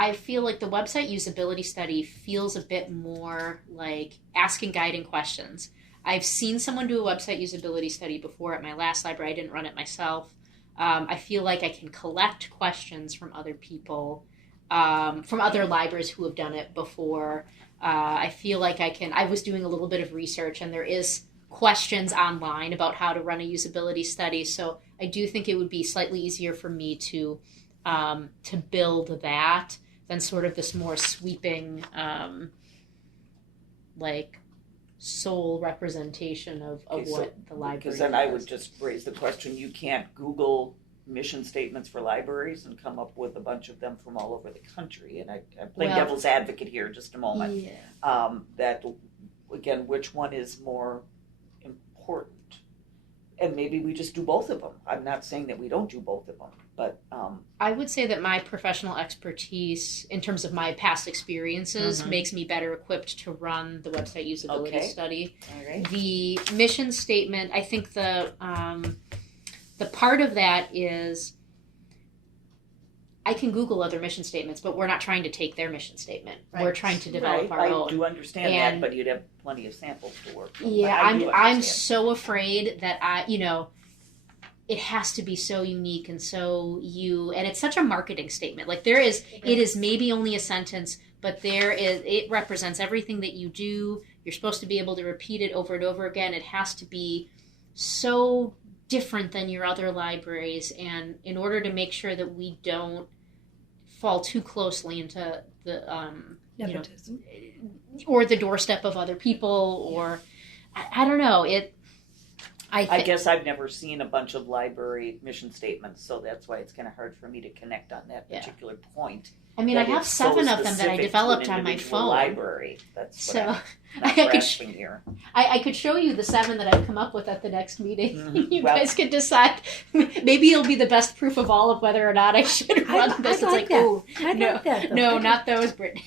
I feel like the website usability study feels a bit more like asking guiding questions. I've seen someone do a website usability study before at my last library. I didn't run it myself. I feel like I can collect questions from other people, from other libraries who have done it before. I feel like I was doing a little bit of research, and there is questions online about how to run a usability study. So I do think it would be slightly easier for me to build that than sort of this more sweeping, like sole representation of what the library Because then I does. would just raise the question, you can't Google mission statements for libraries and come up with a bunch of them from all over the country. And I'm playing Well, devil's advocate here just a moment. Yeah. That, again, which one is more important? And maybe we just do both of them. I'm not saying that we don't do both of them, but I would say that my professional expertise, in terms of my past experiences, makes me better equipped to run the website usability study. all right. The mission statement, I think the part of that is I can Google other mission statements, but we're not trying to take their mission statement. Right. We're trying to develop our I own. do understand And- that, but you'd have plenty of samples to work from. Yeah, But I do I'm understand. so afraid that it has to be so unique and so and it's such a marketing statement. Like it is maybe only a sentence, but it represents everything that you do. You're supposed to be able to repeat it over and over again. It has to be so different than your other libraries, and in order to make sure that we don't fall too closely into the Nepotism. or the doorstep of other people, or I don't know. I guess I've never seen a bunch of library mission statements, so that's why it's kind of hard for me to connect on that Yeah. particular point. I mean, I That have it's so 7 of them that I specific to developed an on my individual phone. Library. That's So what I'm I not could grasping here. I could show you the 7 that I've come up with at the next meeting. Mhm. You Well- guys could decide. Maybe it'll be the best proof of all of whether or not I should run this. I like It's that. ooh, I no, like that, though. no, not those, Brittany.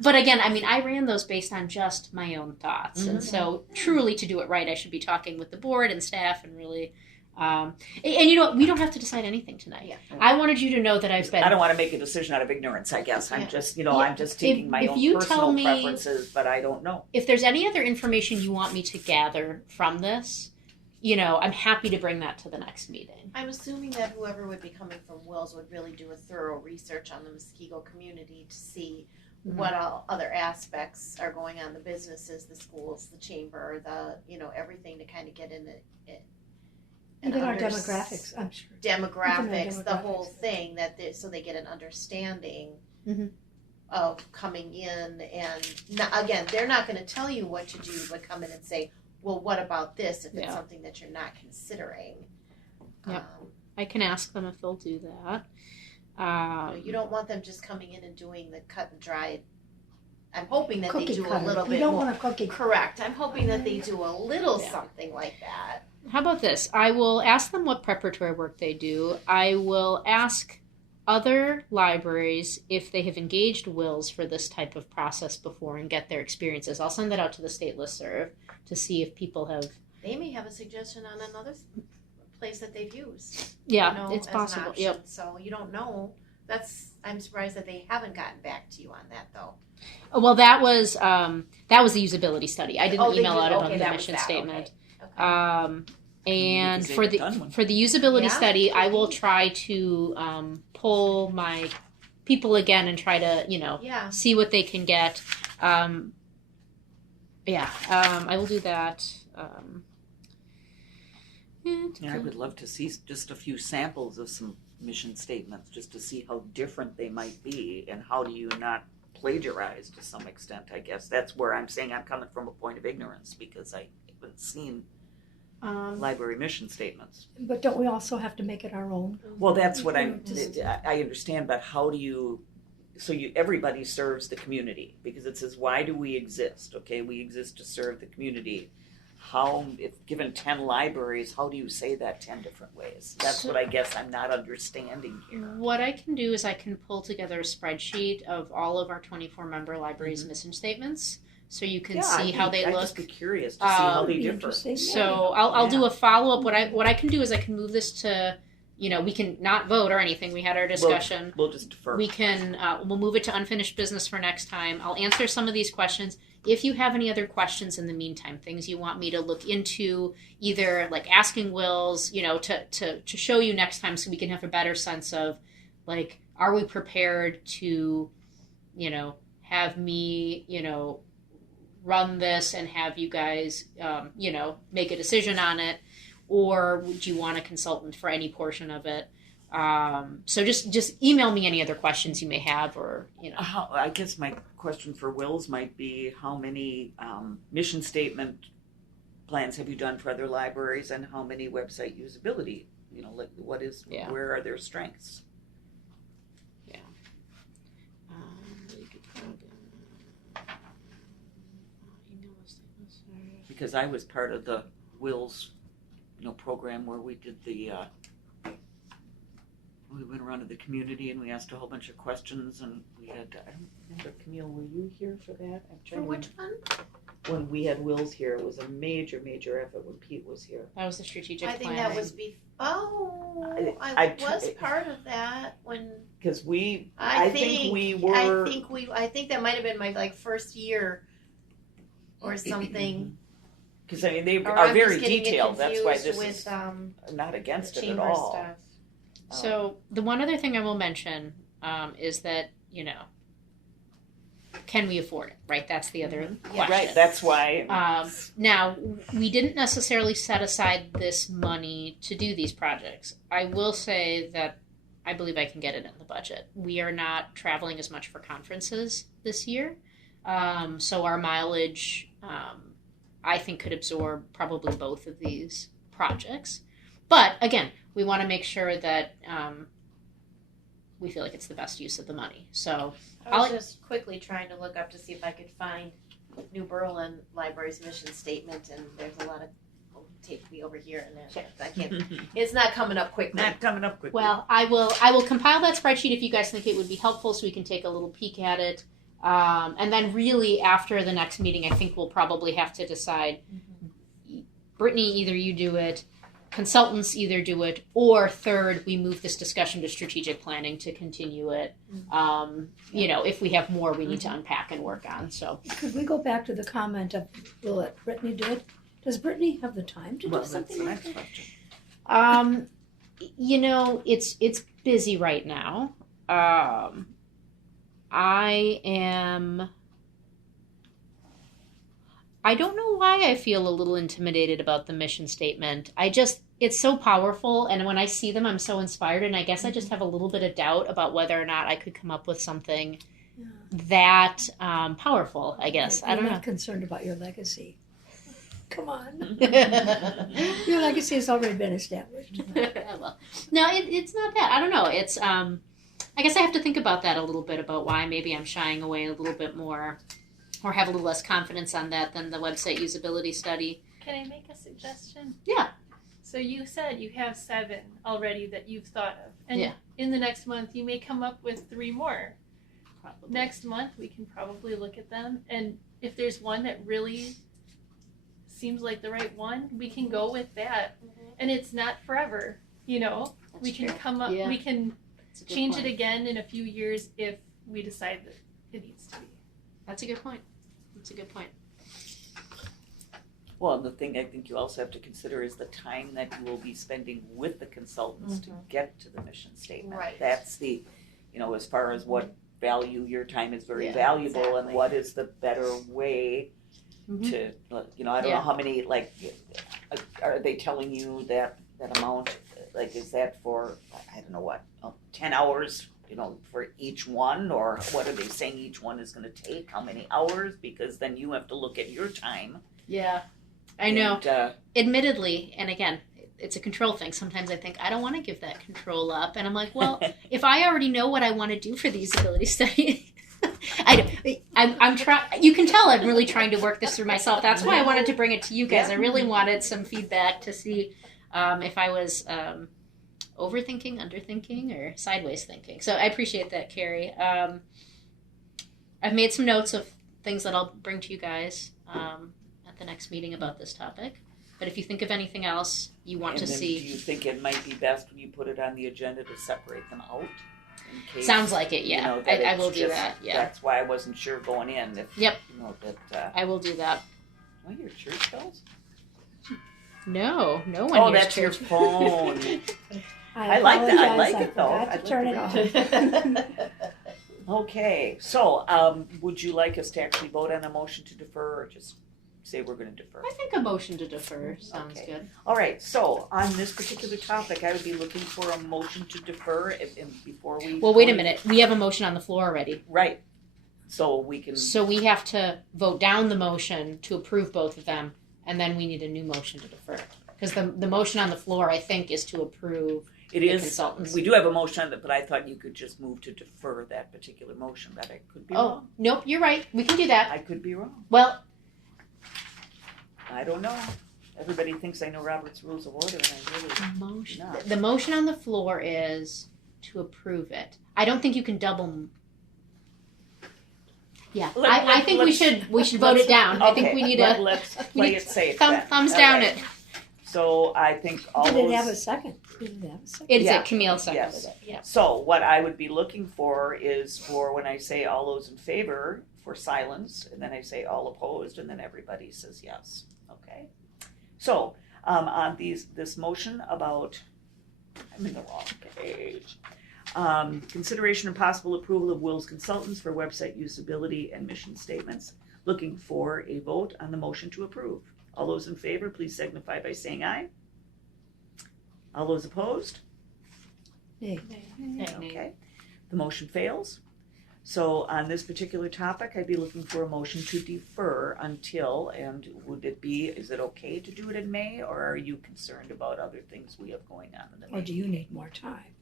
But again, I mean, I ran those based on just my own thoughts, and so truly, to do it right, I should be talking with the board and staff, and really. And you know what? We don't have to decide anything tonight. Yeah. I wanted you to know that I've been. I don't want to make a decision out of ignorance, I guess. I'm Yeah. just, Yeah. I'm just taking my If own you tell personal me- preferences, but I don't know. If there's any other information you want me to gather from this, I'm happy to bring that to the next meeting. I'm assuming that whoever would be coming from Wills would really do a thorough research on the Muskego community to see what all other aspects are going on, the businesses, the schools, the chamber, everything to kind of get in it. Even our demographics, I'm sure. Demographics, the whole demographics. thing so they get an understanding Mhm. of coming in, and again, they're not going to tell you what to do, but come in and say, well, what about this if it's Yeah. something that you're not considering. Yep. I can ask them if they'll do that. You don't want them just coming in and doing the cut and dried. I'm hoping that they Cookie do cutter. a little You bit don't more. want a cookie. Correct. I'm hoping that they do a little Yeah. something like that. How about this? I will ask them what preparatory work they do. I will ask other libraries if they have engaged wills for this type of process before and get their experiences. I'll send that out to the state listserv to see if people have. They may have a suggestion on another place that they've used. Yeah, it's as an possible. option. Yep. So you don't know. I'm surprised that they haven't gotten back to you on that though. Well, that was the usability study. I didn't They email did? out about Okay, the that was mission that. statement. Okay. And Because for they've the done one. usability Yeah. study, I will try to pull my people again and try to Yeah. see what they can get. I will do that. Yeah, I would love to see just a few samples of some mission statements, just to see how different they might be, and how do you not plagiarize to some extent, I guess. That's where I'm saying I'm coming from a point of ignorance, because I haven't seen library mission statements. But don't we also have to make it our own? Well, that's what Just- I understand, but how do you, everybody serves the community, because it says, why do we exist? Okay, we exist to serve the community. How, if given 10 libraries, how do you say that 10 different ways? That's what I guess I'm not understanding here. What I can do is I can pull together a spreadsheet of all of our 24 member libraries' mission statements, so you can see how they I'd look. just be curious to see how they Be differ. interesting. So I'll do a follow up. What I can do is I can move this to we can not vote or anything. We had our discussion. We'll just defer. We can, we'll move it to unfinished business for next time. I'll answer some of these questions. If you have any other questions in the meantime, things you want me to look into, either like asking Wills, to show you next time so we can have a better sense of, like, are we prepared to, have me, run this and have you guys, make a decision on it? Or would you want a consultant for any portion of it? So just email me any other questions you may have, or I guess my question for Wills might be, how many mission statement plans have you done for other libraries, and how many website usability? Like where are their strengths? Yeah. Because I was part of the Wills program where we did we went around to the community and we asked a whole bunch of questions, and we had, I don't remember, Camille, were you here for that? For which one? When we had Wills here, it was a major effort when Pete was here. That was the strategic I think planning. that was I was part of that when. Because I think that might have been my first year or something. Because they Or are I'm very just getting it detailed. That's why this with, is I'm not against it at chamber all. stuff. So the one other thing I will mention is that, can we afford it, right? That's the other question. Right, that's why. Now, we didn't necessarily set aside this money to do these projects. I will say that I believe I can get it in the budget. We are not traveling as much for conferences this year. So our mileage, I think, could absorb probably both of these projects. But again, we want to make sure that we feel like it's the best use of the money. So I was just quickly trying to look up to see if I could find New Berlin Library's mission statement, and there's a lot of take me over here and there. I can't. It's not coming up quickly. Not coming up quickly. well, I will compile that spreadsheet if you guys think it would be helpful, so we can take a little peek at it. And then really after the next meeting, I think we'll probably have to decide, Brittany, either you do it, consultants either do it, or third, we move this discussion to strategic planning to continue it. If we have more we need to unpack and work on. So Could we go back to the comment of, will let Brittany do it? Does Brittany have the time to do something like that? Question. It's busy right now. I don't know why I feel a little intimidated about the mission statement. It's so powerful, and when I see them, I'm so inspired, and I guess I just have a little bit of doubt about whether or not I could come up with something that powerful, I guess. I don't know. I'm not concerned about your legacy. Come on. Your legacy has already been established. Well, no, it's not that. I don't know. It's, I guess I have to think about that a little bit, about why maybe I'm shying away a little bit more, or have a little less confidence on that than the website usability study. Can I make a suggestion? Yeah. So you said you have 7 already that you've thought of. And Yeah. in the next month, you may come up with 3 more. Probably. Next month, we can probably look at them. And if there's one that really seems like the right one, we can go with that. And it's not forever, That's we can true. come up, Yeah. we can That's a good change point. it again in a few years if we decide that it needs to be. That's a good point. That's a good point. Well, the thing I think you also have to consider is the time that you will be spending with the consultants to get to the mission statement. Right. That's the, as far as what value, your time is very Yeah, valuable, and exactly. what is the better way to, I don't know how many, are they telling you that amount, is that for, I don't know what, 10 hours, for each one, or what are they saying each one is gonna take, how many hours, because then you have to look at your time. Yeah. I know. And, Admittedly, and again, it's a control thing. Sometimes I think I don't want to give that control up, and I'm like, well, if I already know what I want to do for the usability study, I'm trying. You can tell I'm really trying to work this through myself. That's why I wanted to bring it to you guys. I really wanted some feedback to see if I was overthinking, underthinking, or sideways thinking. So I appreciate that, Carrie. I've made some notes of things that I'll bring to you guys at the next meeting about this topic. But if you think of anything else you want And to then see, do you think it might be best when you put it on the agenda to separate them out? In case, sounds like it. you Yeah, know, that I it's will do just- that. Yeah, That's why I wasn't sure going in if, Yep. you know, that, I will do that. oh, your church bells? No one Oh, hears that's your church. phone. I like that. I like it, though. I I'd forgot to turn it off. Okay, so, would you like us to actually vote on a motion to defer or just say we're gonna defer? I think a motion to defer sounds Okay. good. All right, so on this particular topic, I would be looking for a motion to defer before we. Well, wait a minute. We have a motion on the floor already. Right, so we can, So we have to vote down the motion to approve both of them, and then we need a new motion to defer. Because the motion on the floor, I think, is to approve it the is, consultants. we do have a motion on it, but I thought you could just move to defer that particular motion, but I could be Oh, wrong. nope, you're right. We can do that. I could be wrong, Well, I don't know. Everybody thinks I know Robert's Rules of Order, and I really, motion. No. The motion on the floor is to approve it. I don't think you can double. Yeah, I think we should vote it down. I think we need a Let's play it safe then. thumbs down Okay. it. So I think all Did those. it have a second? Did it have a second? It's Yeah. it. Camille seconded Yes. it. Yeah. So what I would be looking for is for when I say all those in favor, for silence, and then I say all opposed, and then everybody says yes. Okay. So on this motion about, I'm in the wrong page. Consideration and possible approval of Will's Consultants for website usability and mission statements. Looking for a vote on the motion to approve. All those in favor, please signify by saying aye. All those opposed? Nay. Okay, the motion fails. So on this particular topic, I'd be looking for a motion to defer until, and would it be, is it okay to do it in May, or are you concerned about other things we have going on in the Or May? do you need more time?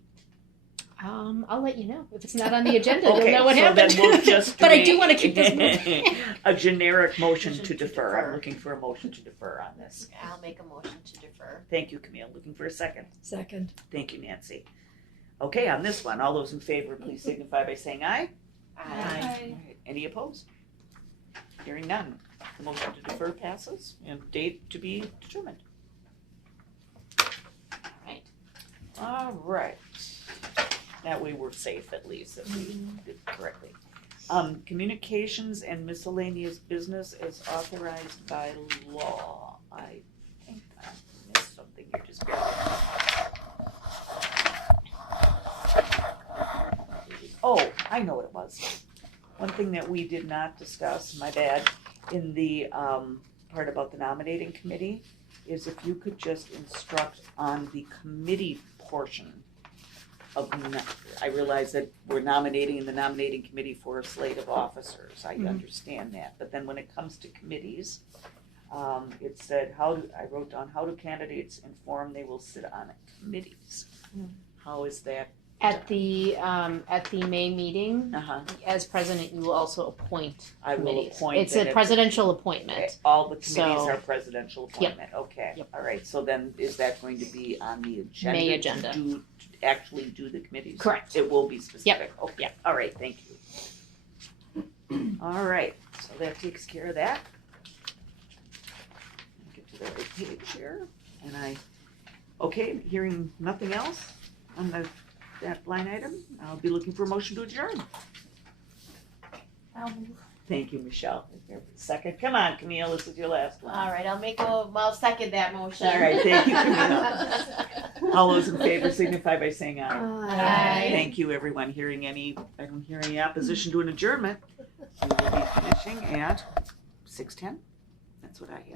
I'll let you know if it's not on the agenda. Okay, You'll know what so happened. then we'll just But I do do want to keep this moving. a generic motion Motion to to defer. defer. I'm looking for a motion to defer on this. I'll make a motion to defer. Thank you, Camille. Looking for a second. Second. Thank you, Nancy. Okay, on this one, all those in favor, please signify by saying aye. Aye. All right. Any opposed? Hearing none. The motion to defer passes and date to be determined. Right. All right. That way we're safe at least if we did it correctly. Communications and miscellaneous business is authorized by law. I think I missed something here, just bear with me. Oh, I know what it was. One thing that we did not discuss, my bad, in the part about the nominating committee is if you could just instruct on the committee portion of, I realize that we're nominating in the nominating committee for a slate of officers, I understand that, but then when it comes to committees, it said, I wrote down, how do candidates inform they will sit on committees? How is that? At the May meeting, Uh-huh, as president, you will also appoint I will committees. appoint. It's and a presidential appointment. All the committees So- are presidential appointment, okay, Yep. all right, so then is that going to be on the agenda? May agenda. To actually do the committees? Correct. It will be specific, okay, Yep. all right, thank you. All right, so that takes care of that. Get to the right page here, and okay, hearing nothing else on that line item, I'll be looking for a motion to adjourn. Thank you, Michelle. Second, come on, Camille, this is your last one. All right, I'll second that motion. All right, thank you, Camille. All those in favor signify by saying aye. Aye. Thank you, everyone. I don't hear any opposition to an adjournment. We will be finishing at 6:10. That's what I have.